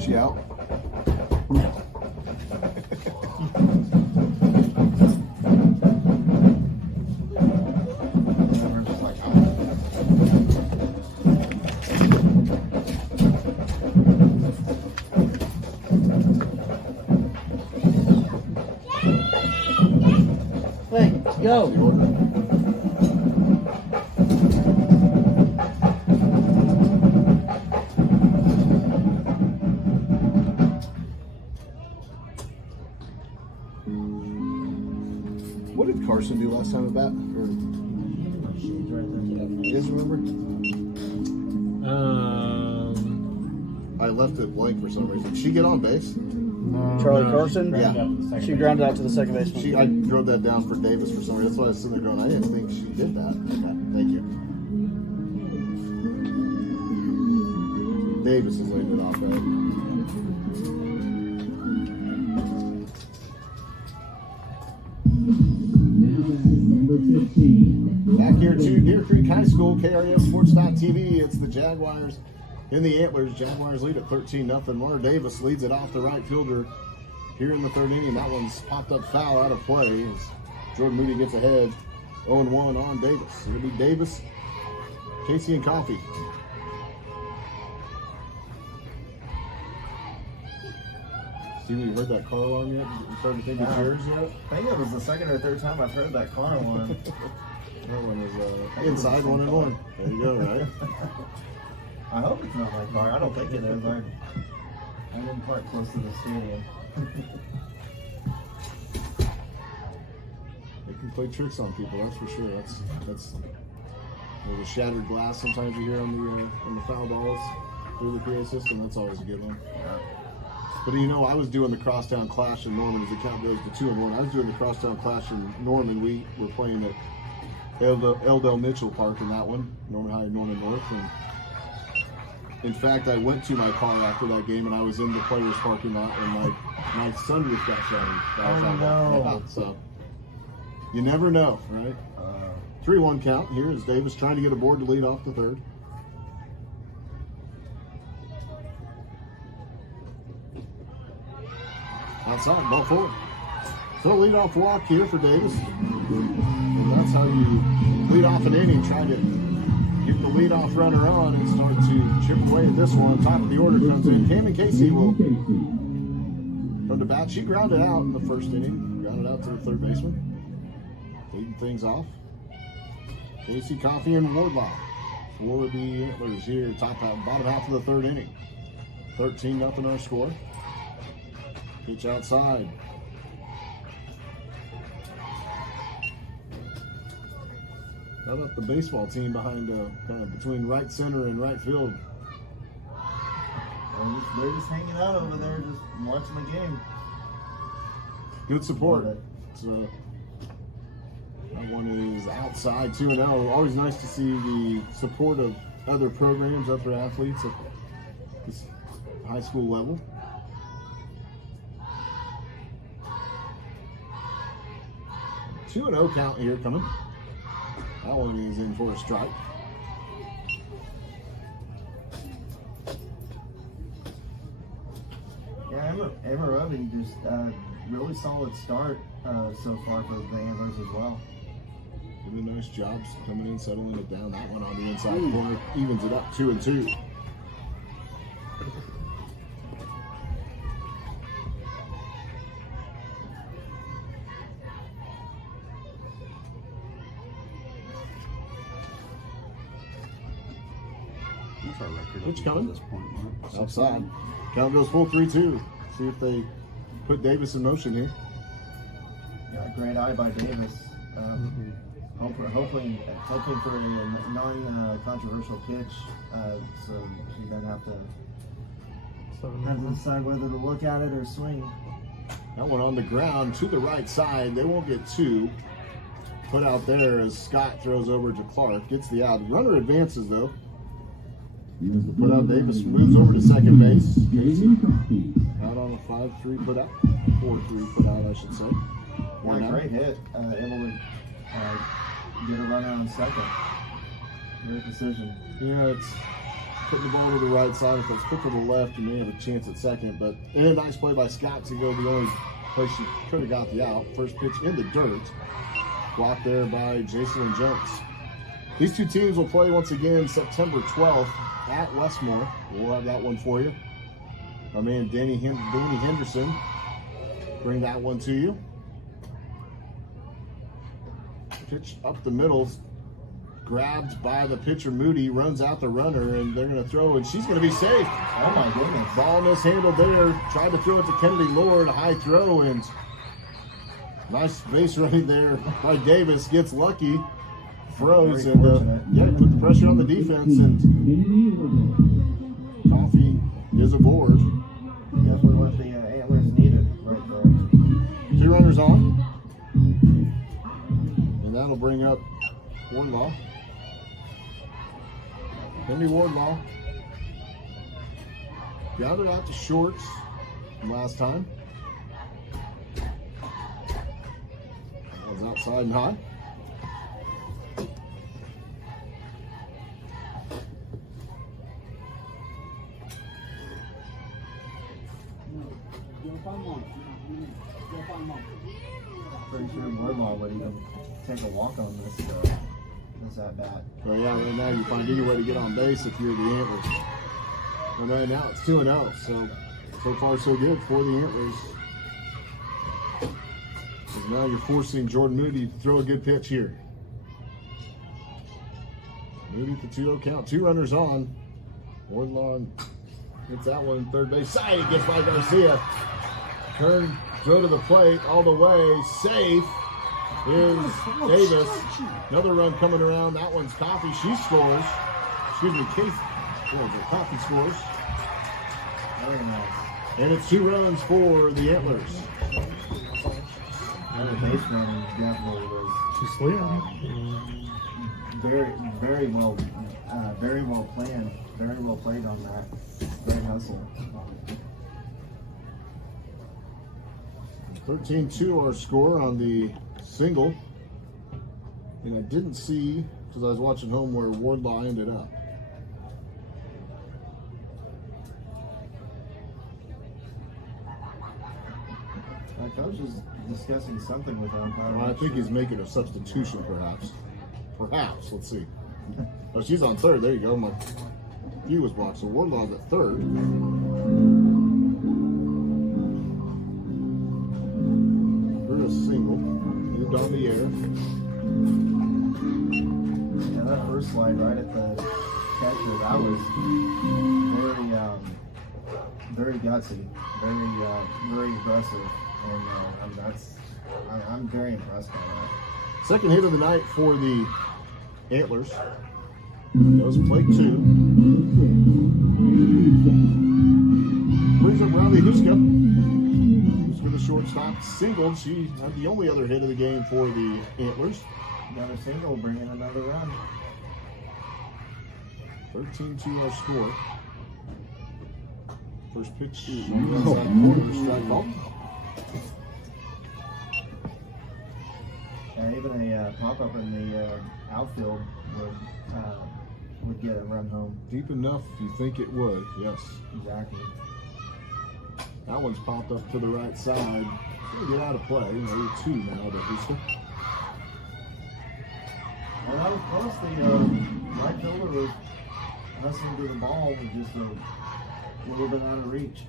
She out? Go. What did Carson do last time at bat? Or is remember? I left it blank for some reason. Did she get on base? No, Charlie no, Carson? she Yeah. grounded out to the second She base. grounded out to the second baseman. I wrote that down for Davis for some reason. That's why I was sitting there going, I didn't think she did that. Okay, thank you. Davis is leading it off, Back here to Deer Creek High School, KREF-Sports.TV. It's the Jaguars in the Antlers. Jaguars lead at 13-0. Marner Davis leads it off the right fielder here in the third inning. That one's popped up foul out of play as Jordan Moody gets ahead 0-1 on Davis. It'll be Davis, Casey, and Coffee. Steve, you heard that car alarm yet? You started to think it's yours yet? I think it was the second or third time I've heard that car alarm. That one is inside 1-1. There you go, right? I hope it's not my car. I don't think it is. I didn't park close to the stadium. They can play tricks on people, that's for sure. That's the shattered glass sometimes you hear on the foul balls through the PA system. That's always a good one. But you know, I was doing the Crosstown Clash in Norman as the count goes to 2-1. I was doing the Crosstown Clash in Norman. We were playing at Eldell Mitchell Park in that one, Norman High, Norman North. And in fact, I went to my car after that game, and I was in the players' parking lot, and my sunroof got shattered. Oh, no. Yeah, so you never know, right? 3-1 count. Here is Davis trying to get aboard to lead off the third. Outside, ball forward. So lead-off walk here for Davis. And that's how you lead off an inning, try to get the leadoff runner on and start to chip away at this one. Top of the order comes in. Cameron Casey will come to bat. She grounded out in the first inning. Grounded out to the third baseman. Leading things off. Casey, Coffee, and Wardlaw. for the Antlers here. Bottom half of the third inning. 13-0 our score. Pitch outside. How about the baseball team behind, kind of between right center and right field? They're just hanging out over there, just watching the game. Good support. So that one is outside 2-0. Always nice to see the support of other programs, other athletes at this high school level. Two and 0 count here coming. That one is in for a strike. Yeah, Amarobi just really solid start so far for the Antlers as well. Doing a nice job coming in, settling it down. That one on the inside corner evens it up 2-2. What's our record Pitch at coming. this point, Mark? Outside. Count goes full 3-2. See if they put Davis in motion here. Yeah, great eye by Davis. Hoping for a non-controversial pitch, so she doesn't have to decide whether to look at it or swing. That one on the ground to the right side. They won't get two. Put out there as Scott throws over to Clark. Gets the out. Runner advances though. Put out Davis moves over to second base. Out on a 5-3 put out. 4-3 put out, I should say. Yeah, great hit. Able to get a runner on second. Great decision. Yeah, it's putting the ball to the right side. If it's put to the left, you may have a chance at second. But in a nice play by Scott to go the only place she could have got the out. First pitch in the dirt. Blocked there by Jason Jones. These two teams will play once again September 12th at Westmoore. We'll have that one for you. Our man Danny Henderson bring that one to you. Pitch up the middle, grabbed by the pitcher Moody, runs out the runner, and they're going to throw, and she's going to be safe. Oh my goodness. Ball mishandled there. Tried to throw it to Kennedy Lord, a high throw, and nice base running there by Davis. Gets lucky, froze, and put the pressure on the defense, and Coffee is aboard. Definitely what the Antlers needed right there. Two runners on. And that'll bring up Wardlaw. Henry Wardlaw. Grounded out to shorts from last time. That was outside and high. Pretty sure Wardlaw would even take a walk on this at bat. Well, yeah, right now you find any way to get on base if you're the Antlers. And right now it's 2-0, so far so good for the Antlers. Because now you're forcing Jordan Moody to throw a good pitch here. Moody for 2-0 count, two runners on. Wardlaw hits that one, third base side, it gets by Garcia. Turn, throw to the plate, all the way, safe is Davis. Another run coming around, that one's Coffee, she scores. Excuse me, Coffee scores. Very nice. And it's 2 runs for the Antlers. The base running definitely was Just leaving. very well planned, very well played on that. Great hustle. 13-2 our score on the single. And I didn't see, because I was watching home, where Wardlaw ended up. My coach is discussing something with the umpire. Well, I think he's making a substitution, perhaps. Perhaps, let's see. Oh, she's on third. There you go. My view was blocked. So Wardlaw's at third. For a single. Moved on the air. Yeah, that first slide right at the catcher. That was very gutsy, very aggressive, and I'm very impressed by that. Second hit of the night for the Antlers. That was plate 2. Brings up Riley Huska. Huska, the shortstop, singled. She had the only other hit of the game for the Antlers. Another single, bringing another run. 13-2 our score. First pitch on the outside corner, strike ball. And even a pop-up in the outfield would get a run home. Deep enough, you think it would, yes. Exactly. That one's popped up to the right side. Gonna get out of play. 2 now to Huska. Well, that was close. The right fielder was hustling to the ball with just a little bit out of reach.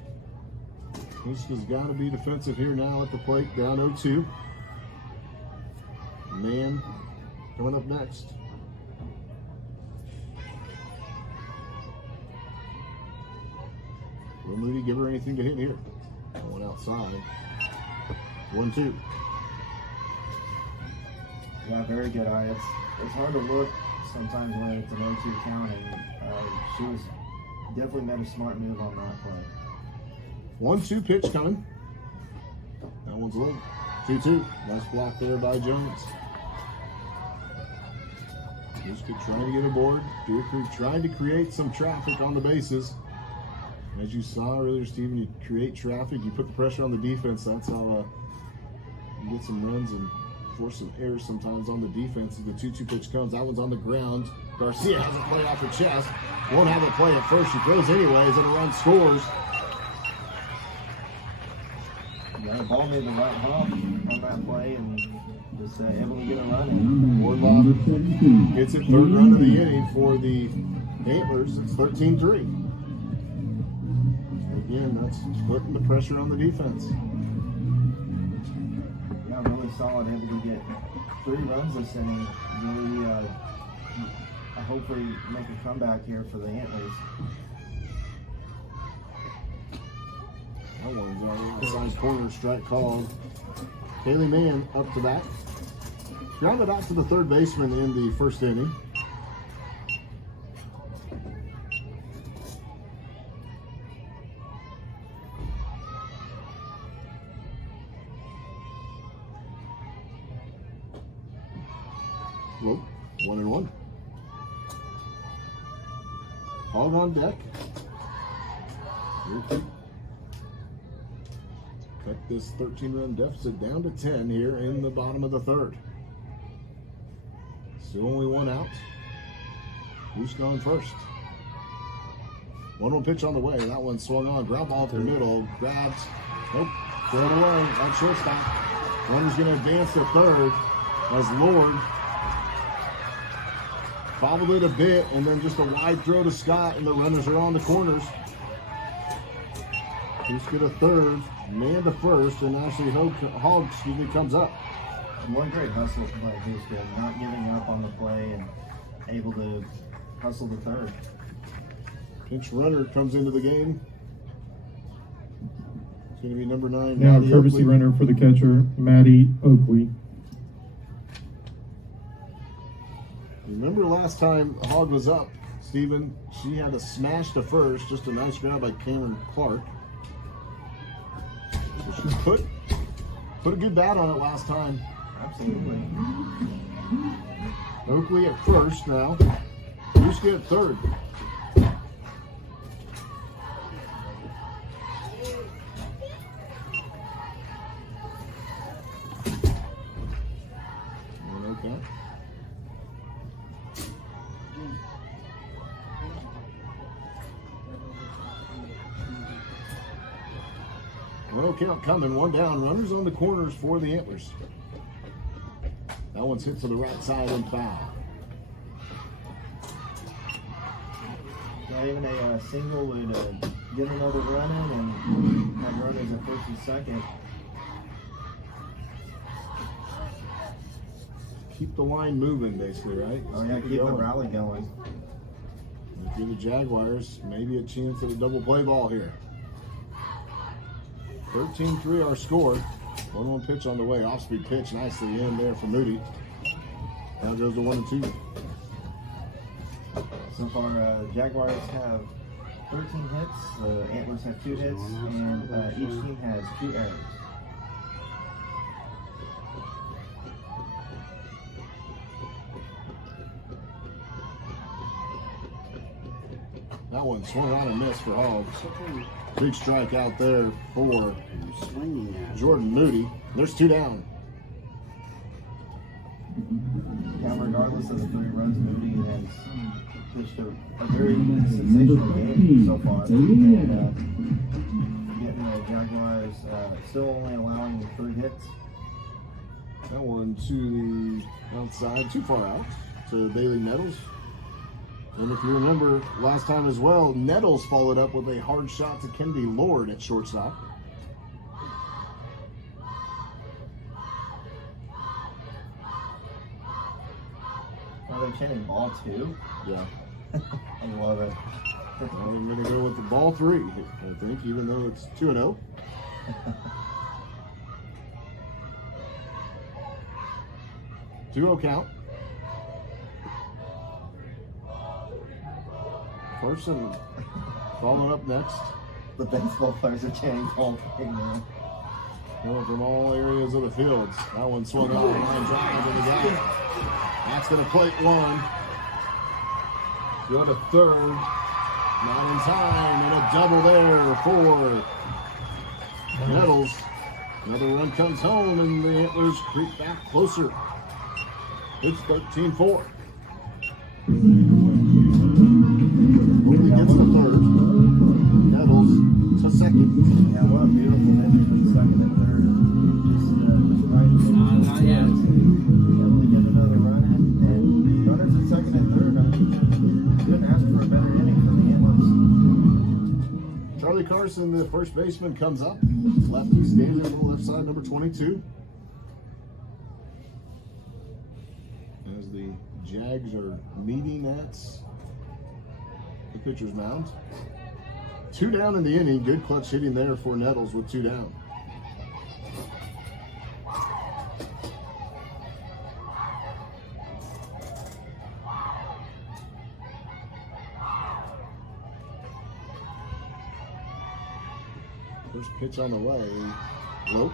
Huska's got to be defensive here now at the plate. Down 0-2. Man coming up next. Will Moody give her anything to hit here? Going outside. 1-2. Yeah, very good eye. It's hard to look sometimes when it's an 0-2 count, and she was definitely made a smart move on that play. 1-2 pitch coming. That one's low. 2-2. Nice block there by Jones. Huska trying to get aboard. Deer Creek trying to create some traffic on the bases. As you saw earlier, Steven, you create traffic, you put the pressure on the defense. That's how you get some runs and force some errors sometimes on the defense. As the 2-2 pitch comes, that one's on the ground. Garcia has a play off her chest. Won't have a play at first. She throws anyways, and a run scores. Yeah, the ball made the right hop on that play, and just able to get a run in. Wardlaw gets it, third run of the inning for the Antlers. It's 13-3. Again, that's putting the pressure on the defense. Yeah, really solid, able to get 3 runs this inning. Really, hopefully make a comeback here for the Antlers. That one's on the outside corner, strike called. Kaylee Mann up to bat. Grounded out to the third baseman in the first inning. Whoa, 1-1. Hog on deck. Cut this 13-run deficit down to 10 here in the bottom of the third. Still only 1 out. Who's going first? 1-1 pitch on the way. That one swung on. Ground ball up the middle. Grabs. Nope. Throw it away. At shortstop. Runner's going to advance to third as Lord bobbled it a bit, and then just a wide throw to Scott, and the runners are on the corners. Huska to third, Man to first, and Ashley Hogg comes up. One great hustle by Huska, not giving up on the play and able to hustle to third. Pinch runner comes into the game. It's going to be number 9. Now Maddie courtesy Oakley. runner for the catcher, Maddie Oakley. Remember last time Hogg was up, Steven, she had a smash to first, just a nice grab by Cameron Clark. So she put a good bat on it last time. Absolutely. Oakley at first now. Huska at third. Okay. Well, count coming, 1 down. Runners on the corners for the Antlers. That one's hit to the right side and foul. Not even a single would get another run in and have runners at first and second. Keep the line moving, basically, right? Oh yeah, keep the rally going. If you're the Jaguars, maybe a chance at a double play ball here. 13-3 our score. 1-1 pitch on the way. Off-speed pitch nicely in there for Moody. Now goes to 1-2. So far, Jaguars have 13 hits, the Antlers have 2 hits, and each team has 2 errors. That one swung on and missed for Hogs. Big strike out there for Swinging at. Jordan Moody. There's 2 down. Now, regardless of the 3 runs, Moody has pitched a very sensational game so far. And getting the Jaguars still only allowing 3 hits. That one to the outside, too far out to Bailey Nettles. And if you remember last time as well, Nettles followed up with a hard shot to Kennedy Lord at shortstop. Are they chanting ball 2? Yeah. I love it. I'm going to go with the ball 3, I think, even though it's 2-0. Two-0 count. Carson following up next. The baseball players are chanting ball 3 now. Going from all areas of the fields. That one swung out line drive into the gap. That's going to plate 1. Go to third. Not in time. And a double there for Nettles. Another run comes home and the Antlers creep back closer. It's 13-4. Moody gets the third. Nettles to second. Yeah, what a beautiful pitch for the second and third. Just right. Not yet. Able to get another run in. And runners at second and third. I mean, couldn't ask for a better inning from the Antlers. Charlie Carson, the first baseman, comes up. Lefty standing on the left side, number 22. As the Jags are meeting at the pitcher's mound. 2 down in the inning. Good clutch hitting there for Nettles with 2 down. First pitch on the way. Low.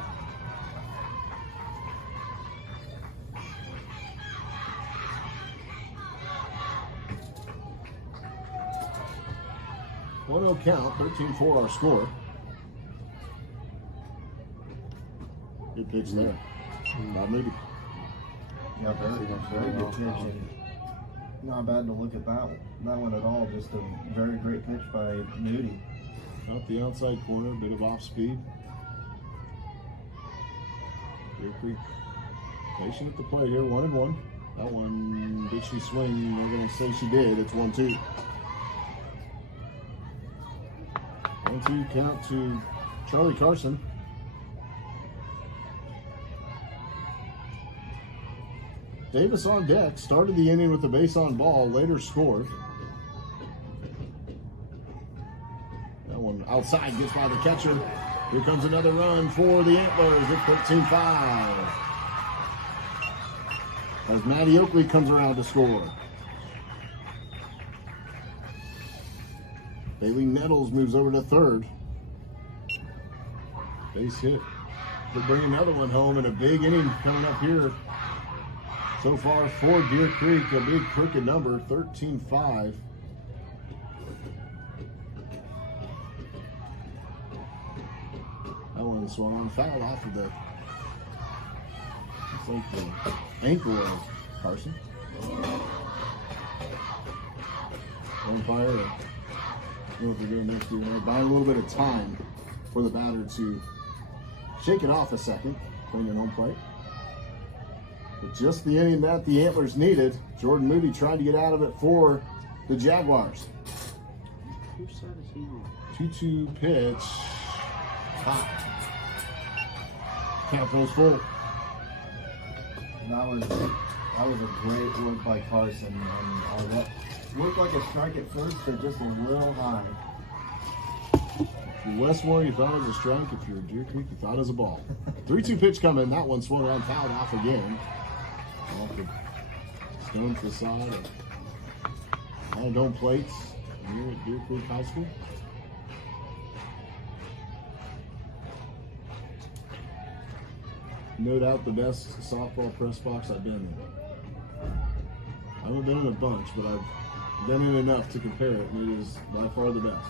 One-0 count, 13-4 our score. Good pitch there. Not Moody. Yeah, very good pitch. And not bad to look at that one at all. Just a very great pitch by Moody. Out the outside corner, bit of off speed. Deer Creek patient at the plate here, 1-1. That one, did she swing? We're going to say she did. It's 1-2. 1-2 count to Charlie Carson. Davis on deck, started the inning with the base on ball, later scored. That one outside, gets by the catcher. Here comes another run for the Antlers at 13-5. As Matty Oakley comes around to score. Bailey Nettles moves over to third. Base hit. They'll bring another one home and a big inning coming up here. So far for Deer Creek, a big crooked number, 13-5. That one swung on foul off of the, I think the ankle of Carson. Umpire, I don't know what they're doing next year. They're buying a little bit of time for the batter to shake it off a second, playing an home plate. But just the inning that the Antlers needed. Jordan Moody tried to get out of it for the Jaguars. Whose side is he on? 2-2 pitch. Hot. Count goes full. That was a great work by Carson, and Looked like a strike at first, but just a little high. If you're Westmoore, you thought it was a strike. If you're Deer Creek, you thought it was a ball. 3-2 pitch coming. That one swung around, fouled off again. Off the stone facade of monodome plates here at Deer Creek High School. No doubt the best softball press box I've been in. I haven't been in a bunch, but I've been in enough to compare it, and it is by far the best.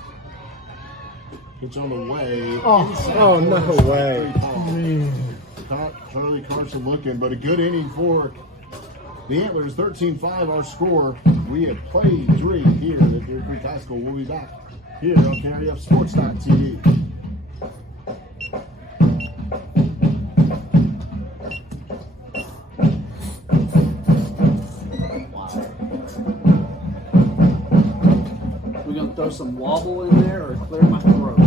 Pitch on the way. Oh, no way. Caught Charlie Carson looking, but a good inning for the Antlers. 13-5 our score. We have played 3 here at Deer Creek High School. We'll be back here on KREFSports.tv. We're gonna throw some wobble in there or clear my throat.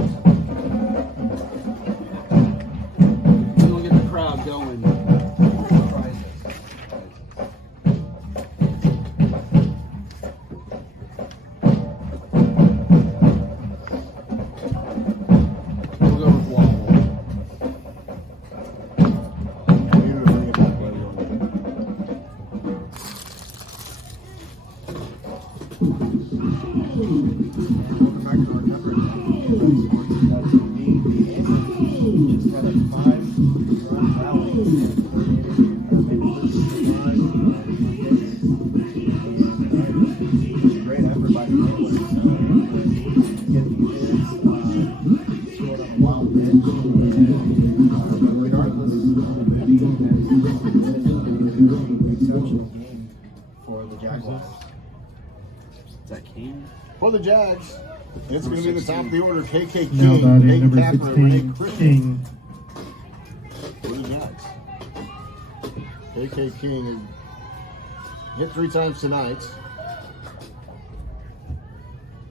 We're gonna get the crowd going. We'll go with wobble. Welcome back to our coverage. Just had a 5-run rally and great effort by the Antlers. Get the kids, scored on a wild pitch, but regardless, exceptional game for the Jaguars. Is that King? For the Jags, it's going to be the top of the order. KK Now King, batting Peyton number Capper, Renee 16, Christian King. for the Jags. KK King hit 3 times tonight.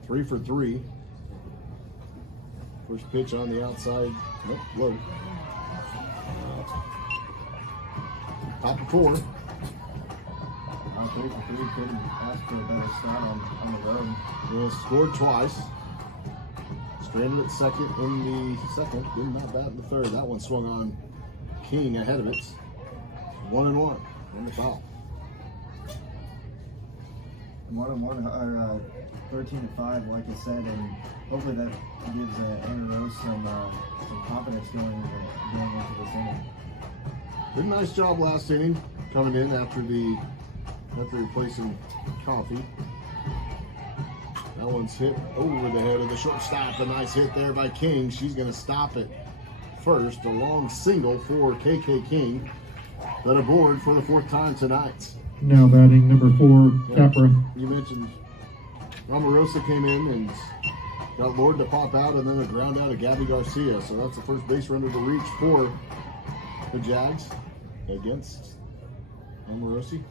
3 for 3. First pitch on the outside. Nope, low. Top of 4. 3 for 3, couldn't ask for a better start on the road. Yeah, scored twice. Stranded at second in the second. Did not bat in the third. That one swung on King ahead of it. 1-1 in the foul. 1-1 or 13-5, like I said, and hopefully that gives Anna Rose some confidence going into this inning. Did a nice job last inning coming in after replacing Coffee. That one's hit over the head of the shortstop. A nice hit there by King. She's going to stop it first. A long single for KK King. That aboard for the 4th time tonight. Now batting number 4, Capra. You mentioned Omarosa came in and got Lord to pop out, and then a ground out of Gabby Garcia. So that's the first base runner to reach for the Jags against Omarosa.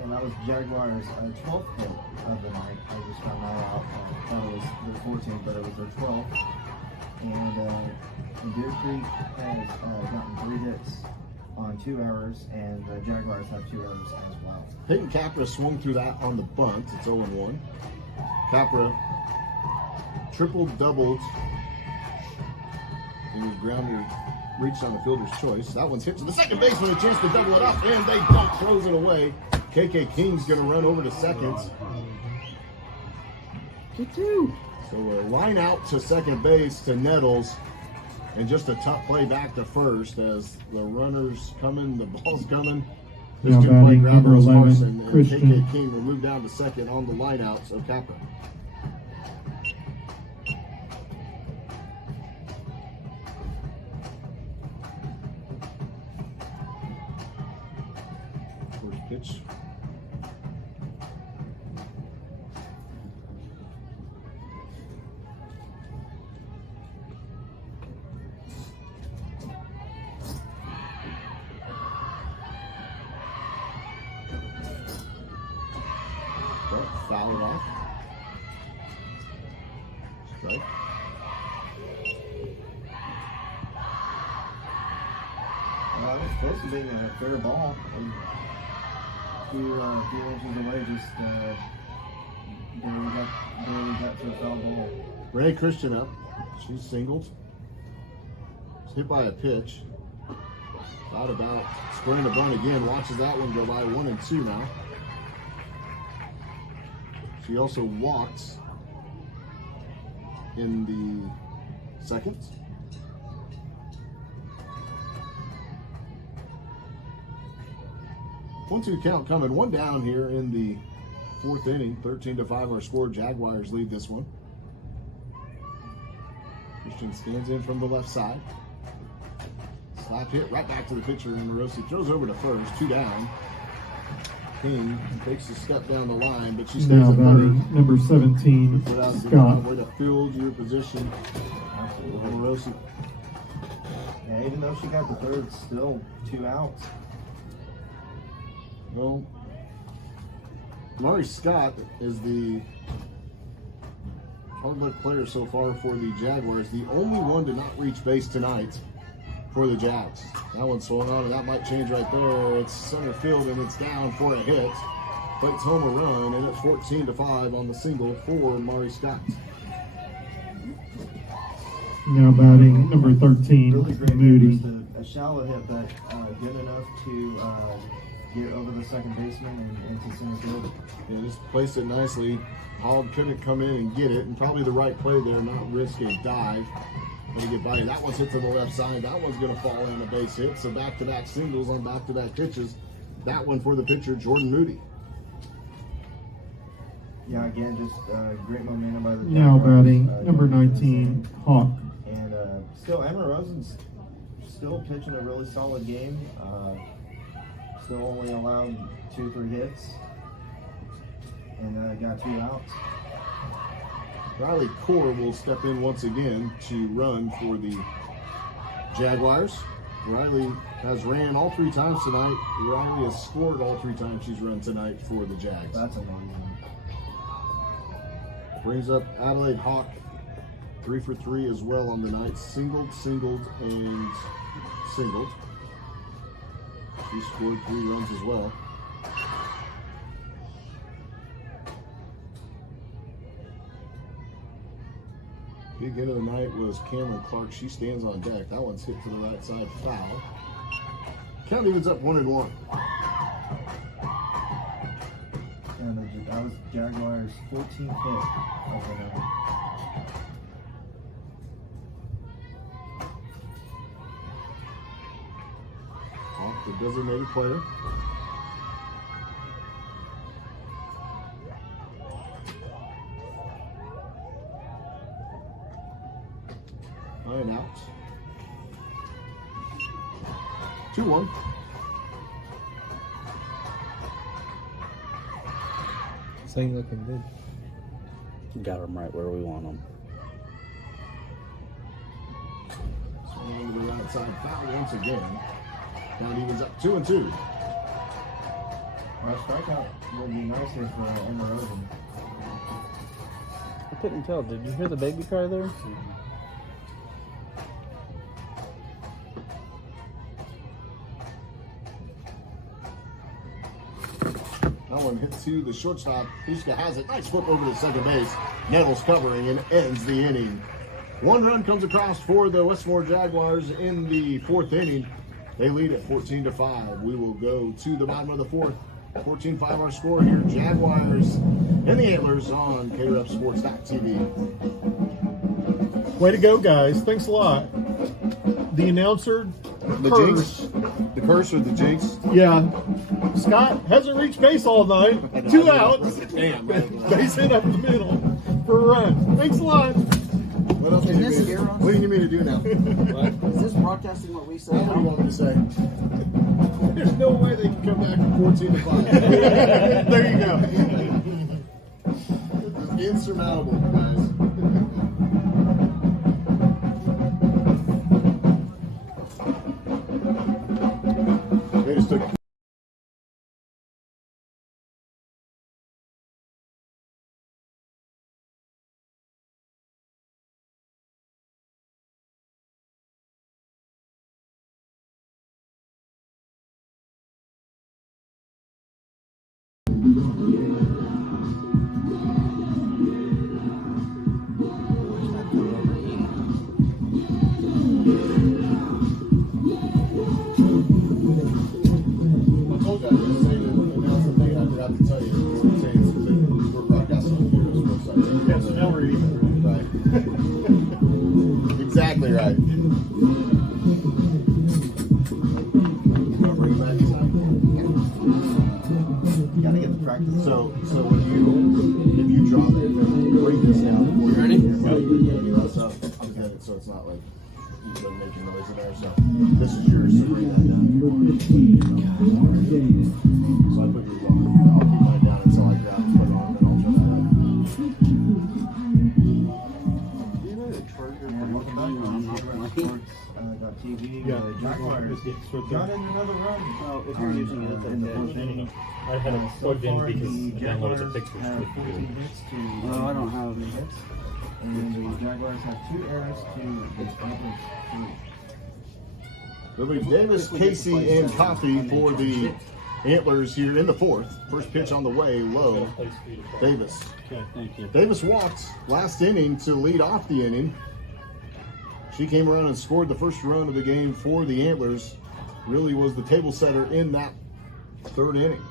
And that was Jaguars' 12th hit of the night. I just found that out. I thought it was their 14th, but it was their 12th. And Deer Creek has gotten 3 hits on 2 errors, and the Jaguars have 2 errors as well. Peyton Capra swung through that on the bunt. It's 0-1. Capra triple-doubled. And his grounder reached on the fielder's choice. That one's hit to the second baseman, a chance to double it up, and they don't throws it away. KK King's going to run over to second. Get 2. So a line out to second base to Nettles, and just a tough play back to first as the runner's coming, the ball's coming. Now This good play, batting number Rose 11, Carson, and Christian. KK King will move down to second on the line out, so Capra. First pitch. Foul it off. Strike. It was close to being a fair ball. A few inches away, just Barely got to a foul ball. Ray Christian up. She's singled. She's hit by a pitch. Thought about squaring the bunt again. Watches that one go by. 1-2 now. She also walks in the second. One-two count coming. One down here in the fourth inning. 13-5 our score. Jaguars lead this one. Christian stands in from the left side. Slap hit right back to the pitcher, and Rossi throws over to first. 2 down. King takes a step down the line, but she stays Now at batting third. number 17, Scott. Way to field your position. Absolutely. Rossi. Yeah, even though she got the third, still 2 outs. Well, Murray Scott is the hard luck player so far for the Jaguars. The only one to not reach base tonight for the Jags. That one's swung on, and that might change right there. It's center field, and it's down for a hit. Plates home a run, and it's 14-5 on the single for Murray Scott. Now batting number 13, Really great. Moody. Just a shallow hit, but good enough to get over the second baseman and into center field. Yeah, just placed it nicely. Hogg couldn't come in and get it, and probably the right play there, not risk a dive. Gonna get by. That one's hit to the left side. That one's gonna fall in a base hit. So back-to-back singles on back-to-back pitches. That one for the pitcher, Jordan Moody. Yeah, again, just great momentum by the Now Jaguars. batting number 19, Hawk. And still, Emma Rosen's still pitching a really solid game. Still only allowed 2-3 hits. And got 2 outs. Riley Core will step in once again to run for the Jaguars. Riley has ran all 3 times tonight. Riley has scored all 3 times she's run tonight for the Jags. That's a long one. Brings up Adelaide Hawk, 3 for 3 as well on the night. Singled, and singled. She scored 3 runs as well. Big hit of the night was Cameron Clark. She stands on deck. That one's hit to the right side, foul. Count evens up 1-1. And that was Jaguars' 14th hit of the night. Off the designated player. Line out. 2-1. This ain't looking good. Got them right where we want them. Swing to the right side, foul once again. Count evens up 2-2. Well, strikeout would be nice here for Emma Rosen. I couldn't tell. Did you hear the baby cry there? That one hits to the shortstop. Huska has it. Nice flip over to second base. Nettles covering and ends the inning. 1 run comes across for the Westmoore Jaguars in the 4th inning. They lead at 14-5. We will go to the bottom of the 4th. 14-5 our score here. Jaguars and the Antlers on KREFSports.tv. Way to go, guys. Thanks a lot. The announcer, The curse. jinx? The curse or the jinx? Yeah. Scott hasn't reached base all night. 2 outs. Damn, man. Base hit up the middle for a run. Thanks a lot. What else do you need me to do? What do you need me to do now? Is this broadcasting what we say? What do you want me to say? There's no way they can come back from 14-5. There you go. It's insurmountable, guys. They just took Wanna bring it back inside? You gotta get the practice. So if you drop it, then bring this down. You ready? So I'm good. So it's not like you've been making noise in there. So this is yours. So bring that down. So I put yours on. I'll keep mine down until I grab and put it on, then I'll jump in. And welcome back on TV. Yeah. Jaguars got in another run. Oh, if you're using it, it's in the okay. fourth inning. I had it So plugged in far, because the I downloaded the Jaguars pictures. have 14 hits to Well, I don't have 3 hits. And then the Jaguars have 2 errors to its Antlers 3. It'll be Davis, Casey, and Coffee for the Antlers here in the fourth. First pitch on the way, low. Davis. Okay, thank you. Davis walked last inning to lead off the inning. She came around and scored the first run of the game for the Antlers. Really was the table setter in that third inning.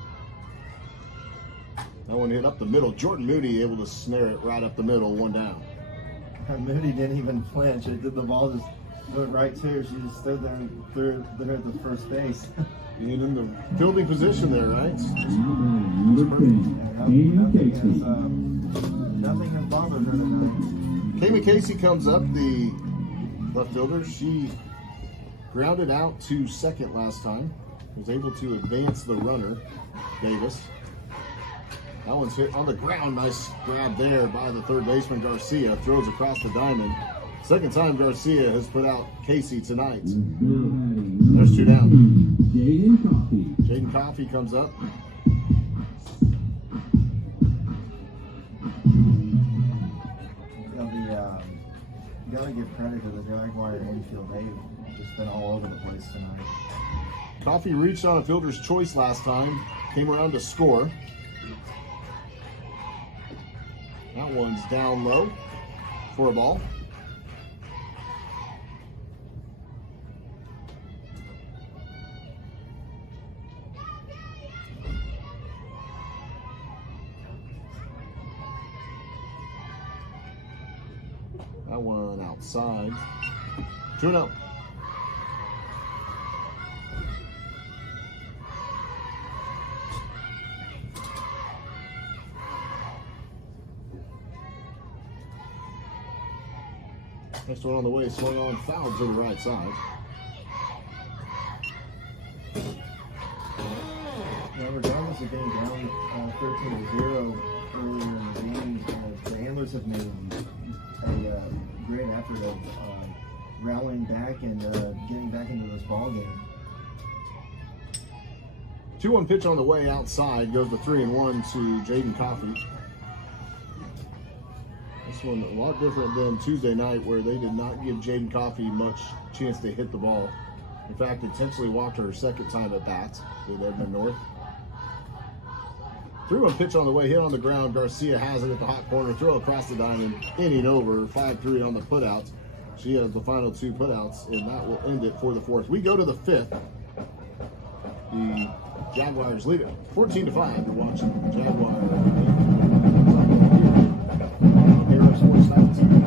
That one hit up the middle. Jordan Moody able to snare it right up the middle, 1 down. Moody didn't even flinch. It did the ball just went right to her. She just stood there and threw it at the first base. Being in the fielding position there, right? Nothing has bothered her tonight. Kayma Casey comes up, the left fielder. She grounded out to second last time. Was able to advance the runner, Davis. That one's hit on the ground. Nice grab there by the third baseman, Garcia. Throws across the diamond. Second time Garcia has put out Casey tonight. There's 2 down. Jaden Coffey comes up. You gotta give credit to the Jaguar infield. They've just been all over the place tonight. Coffey reached on a fielder's choice last time. Came around to score. That one's down low for a ball. That one outside. 2-0. Next one on the way, swung on, fouled to the right side. Now, regardless of being down 13-0 earlier in the game, the Antlers have made a great effort of rallying back and getting back into this ball game. 2-1 pitch on the way outside, goes the 3-1 to Jaden Coffey. This one a lot different than Tuesday night, where they did not give Jaden Coffey much chance to hit the ball. In fact, intentionally walked her second time at bat with Edmond North. 3-1 pitch on the way, hit on the ground. Garcia has it at the hot corner, throw across the diamond, inning over, 5-3 on the putout. She has the final 2 putouts, and that will end it for the fourth. We go to the fifth. The Jaguars lead it 14-5. You're watching the Jaguars. Hero Sports 19.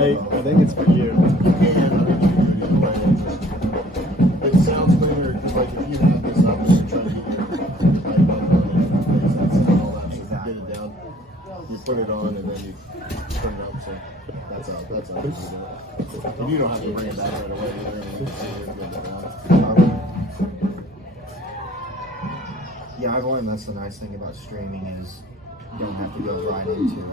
I think it's for you. It sounds cleaner because, like, if you have this up and try to get get it down, you put it on and then you turn it up. So that's how you do it. And you don't have to bring it back right away either. Yeah, I've learned that's the nice thing about streaming is you don't have to go right into it.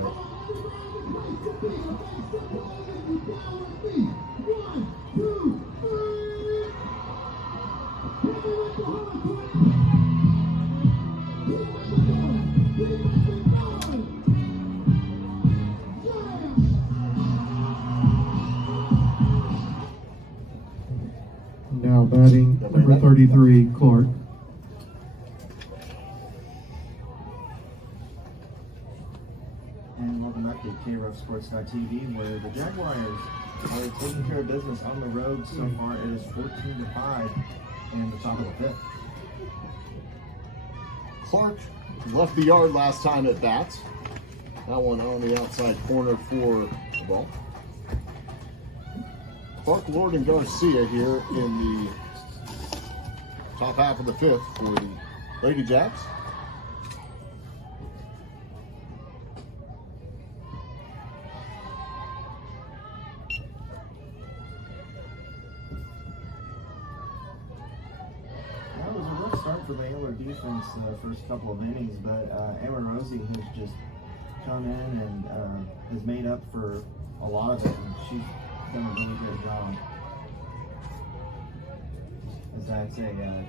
Now batting number 33, Clark. And welcome back to KRuffSports.tv, where the Jaguars are taking care of business on the road so far. It is 14-5 in the top of the fifth. Clark left the yard last time at bat. That one on the outside corner for the ball. Clark, Lord, and Garcia here in the top half of the fifth for the Lady Jacks. That was a rough start for the Antler defense first couple of innings, but Aaron Rosie has just come in and has made up for a lot of it, and she's done a really good job. As that's a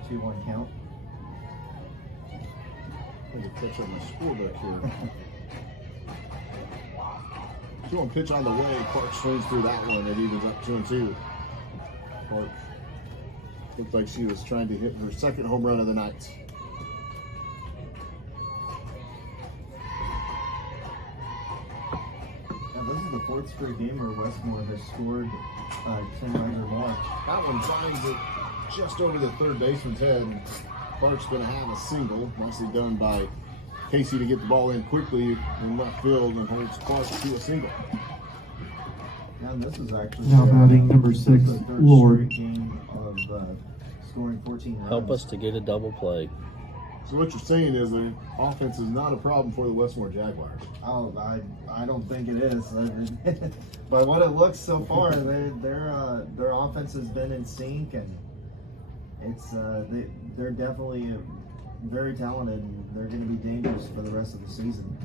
2-1 count. Let me catch up my scorebook here. 2-1 pitch on the way. Clark swings through that one, and he was up 2-2. Clark looked like she was trying to hit her second home run of the night. Now, this is the fourth straight game where Westmoore has scored 10 runs or more. That one finds it just over the third baseman's head. Clark's going to have a single. Nicely done by Casey to get the ball in quickly in left field and holds Clark to a single. And this is actually Now batting number 6, the third Lord. straight game of scoring 14 runs. Help us to get a double play. So what you're saying is the offense is not a problem for the Westmoore Jaguars. Oh, I don't think it is. By what it looks so far, their offense has been in sync, and it's they're definitely very talented, and they're going to be dangerous for the rest of the season.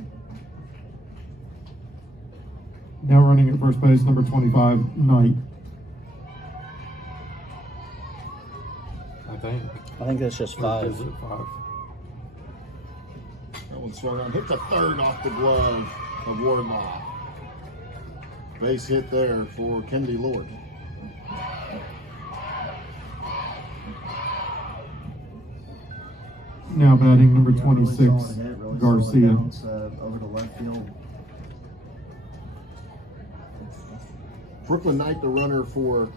Now running at first base, number 25, Knight. I think that's just 5. Is it 5? That one swung on, hit the third off the glove of Wardlaw. Base hit there for Kennedy Lord. Now batting number Yeah, really 26, solid hit, really Garcia. solid bounce, over to left field. Brooklyn Knight, the runner for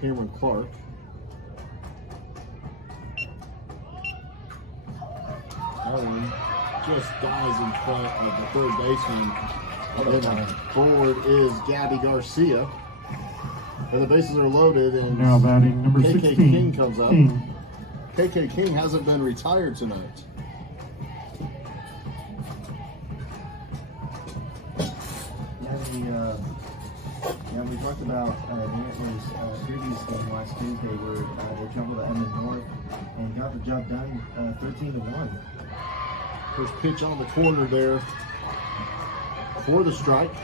Cameron Clark. That one just dies in front of the third baseman. And forward is Gabby Garcia. And the bases are loaded, and Now batting number KK 16, King comes up. King. KK King hasn't been retired tonight. Yeah, we talked about the Antlers previous game last Tuesday where they jumped to Emmett North and got the job done 13-1. First pitch on the corner there for the strike.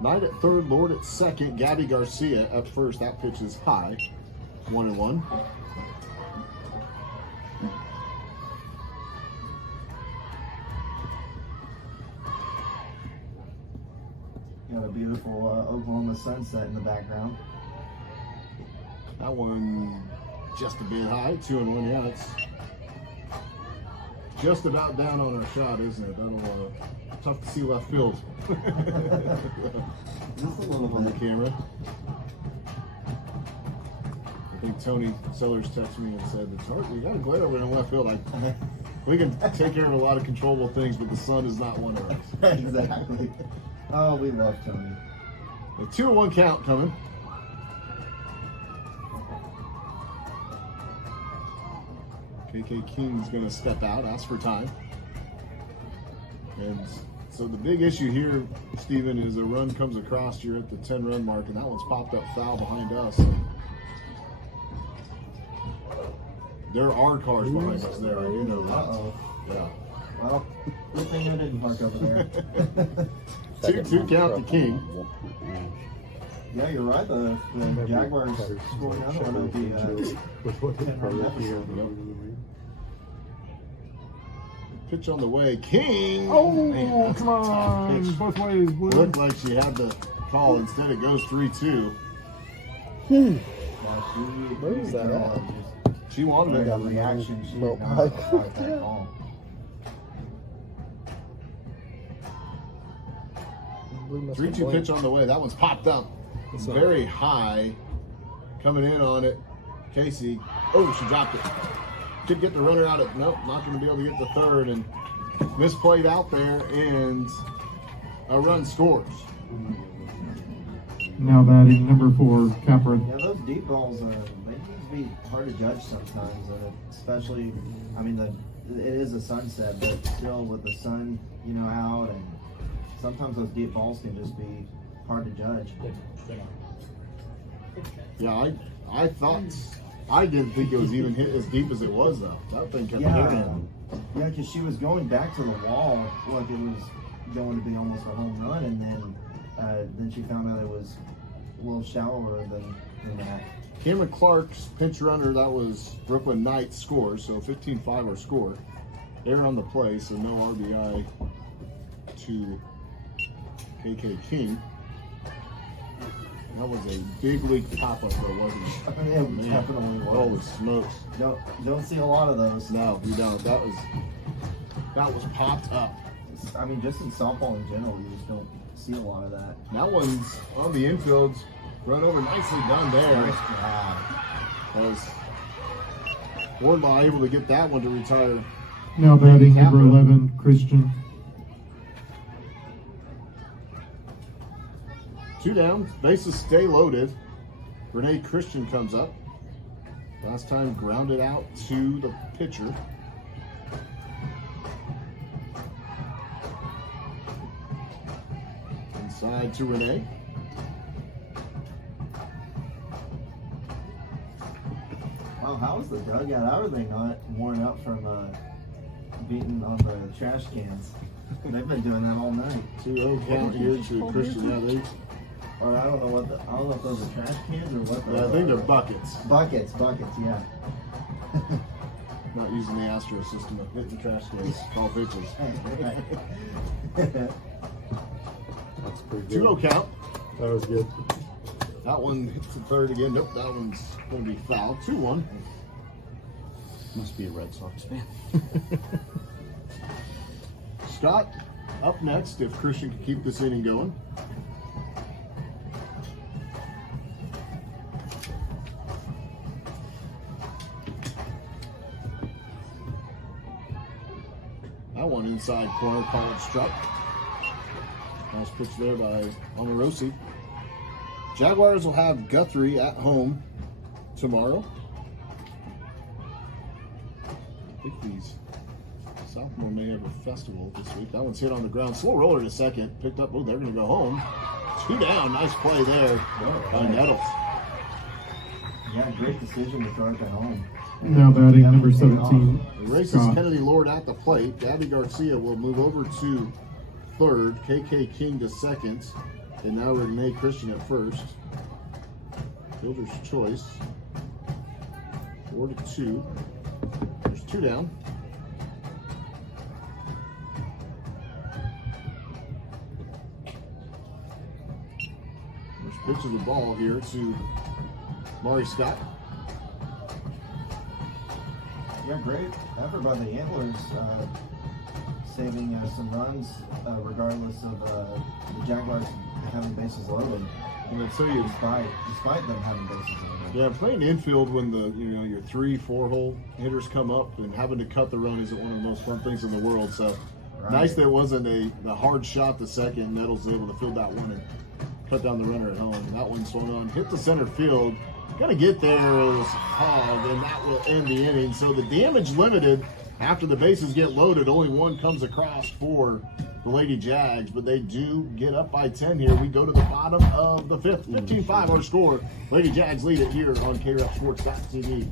Knight at third, Lord at second, Gabby Garcia at first. That pitch is high. 1-1. Got a beautiful Oklahoma sunset in the background. That one just a bit high. 2-1. Yeah, it's just about down on our shot, isn't it? That'll tough to see left field. Just a little On the bit. camera. I think Tony Sellers texted me and said, "It's hard. We got a glare over in left field. We can take care of a lot of controllable things, but the sun is not one of us." Exactly. Oh, we love Tony. A 2-1 count coming. KK King's going to step out, ask for time. And so the big issue here, Steven, is a run comes across, you're at the 10-run mark, and that one's popped up foul behind us. There are cars behind us there, you know that. Uh-oh. Yeah. Well, good thing I didn't park over there. 2-2 count to King. Yeah, you're right. The Jaguars scored another one. It'll be 10-run deficit. Pitch on the way, King. Oh, Man, that's come a tough on. pitch. Both ways, Blue. Looked like she had the call. Instead, it goes 3-2. Yeah, Where is that at? She wanted it. That reaction, she Low did not pike. fight that call. 3-2 pitch on the way. That one's popped up. It's very high. Coming in on it. Casey. Oh, she dropped it. Could get the runner out of. Nope, not going to be able to get the third. And misplayed out there, and a run scores. Now batting number 4, Capra. Yeah, those deep balls are, they need to be hard to judge sometimes, and especially, I mean, it is a sunset, but still with the sun, out, and sometimes those deep balls can just be hard to judge. Yeah, I thought, I didn't think it was even hit as deep as it was, though. That thing kept hitting. Yeah, because she was going back to the wall like it was going to be almost a home run, and then she found out it was a little shallower than that. Cameron Clark's pinch runner, that was Brooklyn Knight's score, so 15-5 our score. They're on the play, so no RBI to KK King. That was a big league pop-up, though, wasn't it? Yeah, it definitely was. Holy smokes. Don't see a lot of those. No, we don't. That was popped up. I mean, just in softball in general, you just don't see a lot of that. That one's on the infield. Run over, nicely done there. Nice grab. Was Wardlaw able to get that one to retire? Now batting number 11, Christian. 2 down, bases stay loaded. Renee Christian comes up. Last time grounded out to the pitcher. Inside to Renee. Wow, how was the dugout? How are they not worn up from beating on the trash cans? They've been doing that all night. 2-0 count here to Christian. Yeah, Or I don't know if those are trash cans or what. I think they're buckets. Buckets, yeah. Not using the Astro system of hitting trash cans. All pitches. That's pretty good. 2-0 count. That was good. That one hits the third again. Nope, that one's going to be foul. 2-1. Must be a Red Sox fan. Scott up next if Christian can keep this inning going. That one inside corner, called struck. Nice pitch there by Omarosi. Jaguars will have Guthrie at home tomorrow. I think these sophomore may have a festival this week. That one's hit on the ground. Slow roller to second. Picked up. Oh, they're going to go home. 2 down. Nice play there by Nettles. Yeah, great decision to throw it to home. Now batting number 17, Erases Scott. Kennedy Lord at the plate. Gabby Garcia will move over to third. KK King to second. And now Renee Christian at first. Fielder's choice. 4-2. There's 2 down. First pitch of the ball here to Maury Scott. Yeah, great effort by the Antlers, saving some runs regardless of the Jaguars having bases loaded. And I tell you, Despite them having bases loaded. yeah, playing infield when your 3-4 hole hitters come up and having to cut the run isn't one of the most fun things in the world. So Right. nice that it wasn't the hard shot the second. Nettles able to field that one and cut down the runner at home. That one swung on, hit the center field. Got to get there as Hogg, and that will end the inning. So the damage limited after the bases get loaded. Only one comes across for the Lady Jags, but they do get up by 10 here. We go to the bottom of the 5th. 15-5 our score. Lady Jags lead it here on KREFSports.tv.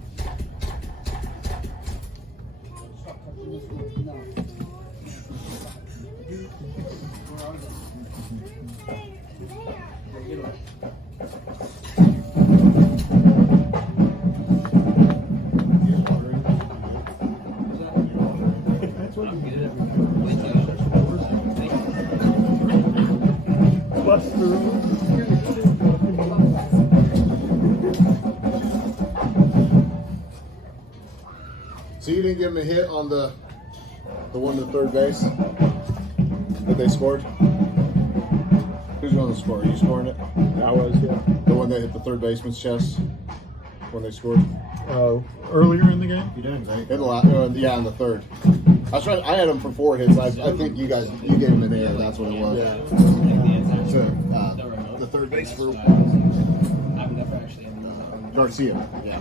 So you didn't give him a hit on the one to third base that they scored? Who's going to score? Are you scoring it? I was, yeah. The one that hit the third baseman's chest when they scored? Earlier in the game? You didn't, right? Yeah, in the third. I had him for 4 hits. I think you gave him an air. That's what it was. Yeah. So, the third base for Garcia. Yeah.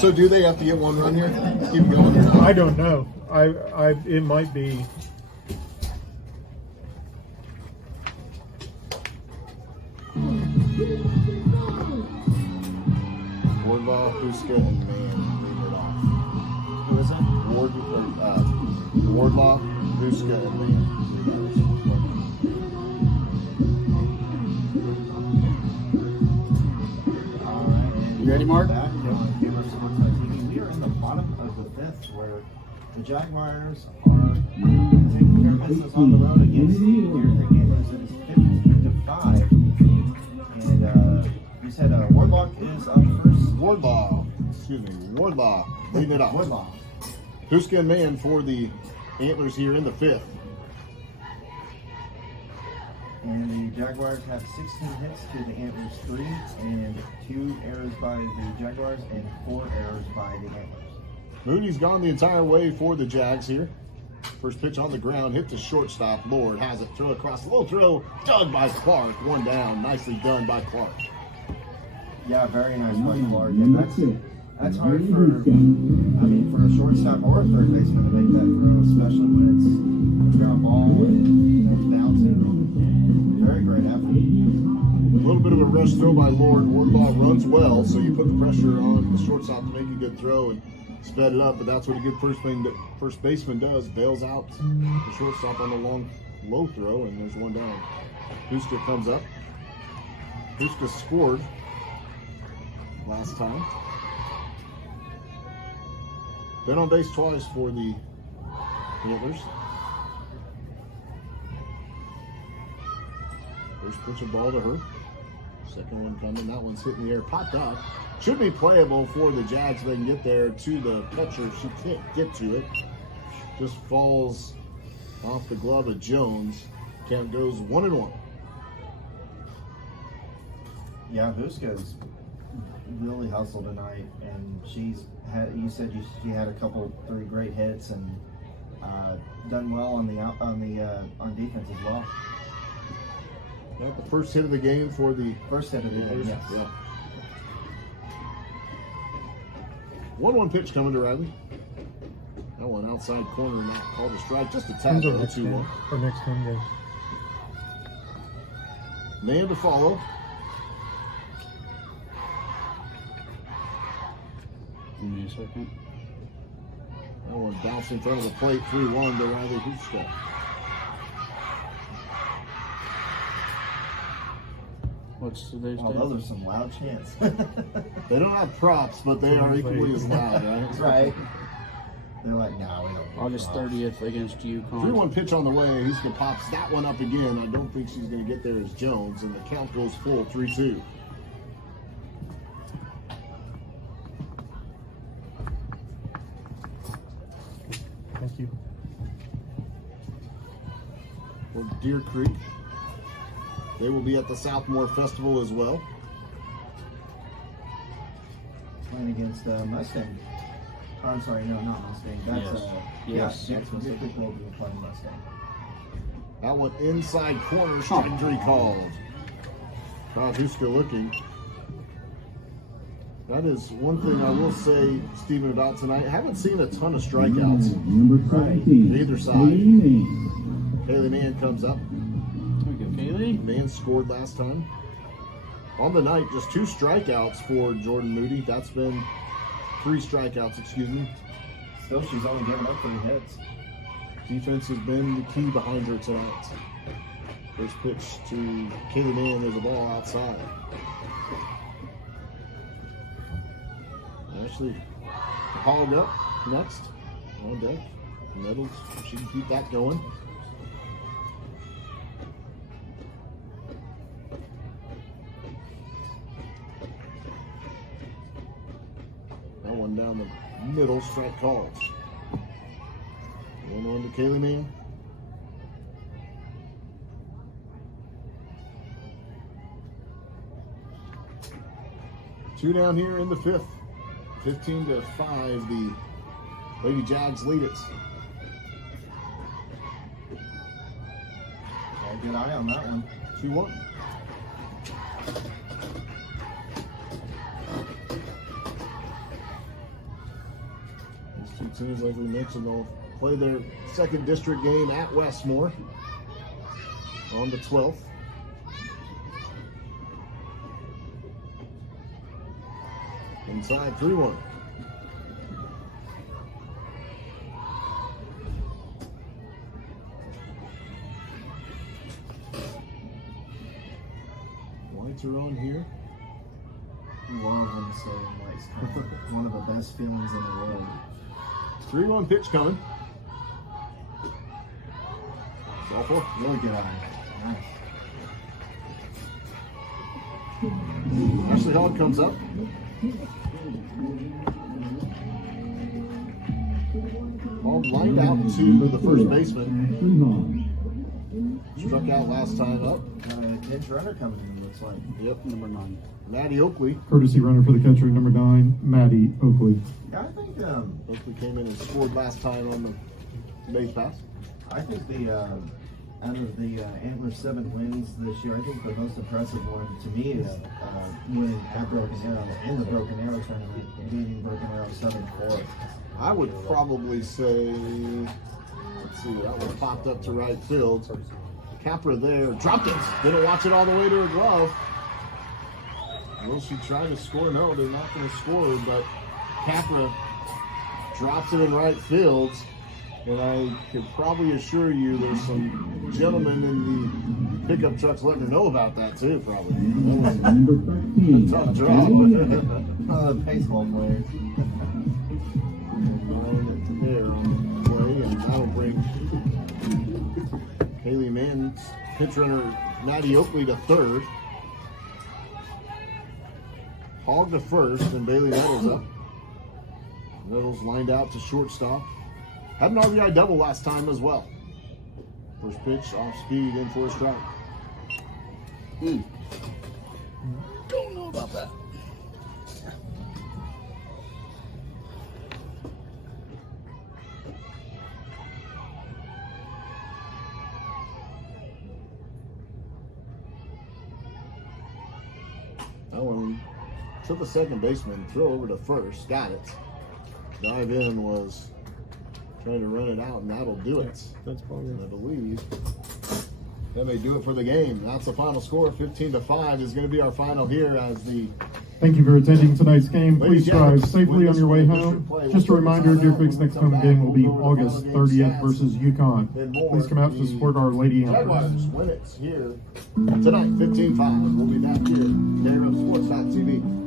So do they have to get 1 run here? Keep going or not? I don't know. It might be. Wardlaw, Huska, and Mann lead it off. Who is it? Wardlaw, Huska, and Mann. You ready, Mark? We are in the bottom of the 5th, where the Jaguars are taking care of business on the road against the Antlers. It is 50-5. And you said Wardlaw is up first. Wardlaw, leading it off. Wardlaw. Huska and Mann for the Antlers here in the 5th. And the Jaguars have 16 hits to the Antlers 3, and 2 errors by the Jaguars, and 4 errors by the Antlers. Moody's gone the entire way for the Jags here. First pitch on the ground, hit to shortstop. Lord has it, throw across, low throw, dug by Clark. 1 down, nicely done by Clark. Yeah, very nice by Clark. And that's hard for a shortstop or a third baseman to make that throw, especially when it's a ground ball and it's bouncing. Very great effort. A little bit of a rush throw by Lord. Wardlaw runs well, so you put the pressure on the shortstop to make a good throw and sped it up. But that's what a good first baseman does. Bails out the shortstop on the long, low throw, and there's 1 down. Huska comes up. Huska scored last time. Been on base twice for the Antlers. First pitch of ball to her. Second one coming. That one's hitting the air. Popped up. Should be playable for the Jags. They can get there to the catcher. She can't get to it. Just falls off the glove of Jones. Count goes 1-1. Yeah, Huska's really hustled tonight, and she had a couple 3 great hits and done well on defense as well. Got the first hit of the game for the First hit of the game, yes. Yeah. 1-1 pitch coming to Riley. That one outside corner, not called a strike. Just a tap. 2-1. Or next 10 games. Man to follow. Give me a second. That one bounced in front of the plate. 3-1 to Riley Huska. What's today's Oh, date? those are some loud chants. They don't have props, but they are equally as loud, right? Right. They're like, nah, we don't. August 30th against UConn. 3-1 pitch on the way. Huska pops that one up again. I don't think she's going to get there as Jones, and the count goes full 3-2. Thank you. For Deer Creek, they will be at the Southmore Festival as well. Playing against Mustang. Oh, I'm sorry, no, not Mustang. That's Yes. That's Mustang. People will be playing Mustang. That one inside corner, strike injury called. God, Huska looking. That is one thing I will say, Stephen, about tonight. I haven't seen a ton of strikeouts. Right. Either side. Kaylee Mann comes up. There we go, Kaylee. Mann scored last time. On the night, just 2 strikeouts for Jordan Moody. That's been 3 strikeouts, excuse me. Still, she's only given up 3 hits. Defense has been the key behind her tonight. First pitch to Kaylee Mann. There's a ball outside. Ashley Hogg up next. On deck. Nettles. She can keep that going. That one down the middle, strike calls. 1-1 to Kaylee Main. Two down here in the fifth. 15-5, the Lady Jags lead it. Got a good eye on that one. 2-1. These two teams, like we mentioned, will play their second district game at Westmoore on the 12th. Inside 3-1. Lights are on here. Love when the stadium lights come. One of the best feelings in the world. 3-1 pitch coming. Ball four. Really good eye. Nice. Ashley Hogg comes up. Hogg lined out to the first baseman. Struck out last time up. Pinch runner coming in, looks like. Yep. Number 9. Maddie Oakley. Courtesy runner for the catcher, number 9, Maddie Oakley. Yeah, I think Oakley came in and scored last time on the base pass. the out of the Antlers 7 wins this year, I think the most impressive one to me is winning at Broken Arrow in the Broken Arrow tournament, beating Broken Arrow 7-4. I would probably say, let's see, that one popped up to right field. Capra there, dropped it. Didn't watch it all the way to her glove. Will she try to score? No, they're not going to score, but Capra drops it in right field. And I could probably assure you there's some gentlemen in the pickup trucks letting her know about that too, probably. That was a tough drop. Baseball players. There on the play, and that'll bring Haley Mann's pitch runner Maddie Oakley to third. Hogg to first, and Bailey Nettles up. Nettles lined out to shortstop. Had an RBI double last time as well. First pitch off speed in for a strike. Don't know about that. That one took the second baseman, throw over to first, got it. Dive in was trying to run it out, and that'll do it. That's probably. And I believe that may do it for the game. That's the final score. 15-5 is going to be our final here as the Thank you for attending tonight's game. Ladies Please and drive gentlemen, safely on your way Westmoore home. District play. Just a We'll reminder, focus on Deer that Creek's when we next come home back. game will be We'll go over the August final game 30th stats. versus Yukon. Then more. Please come out to The support our Lady Jaguars Antlers. win it here tonight, 15-5. We'll be back here, KRF Sports.tv.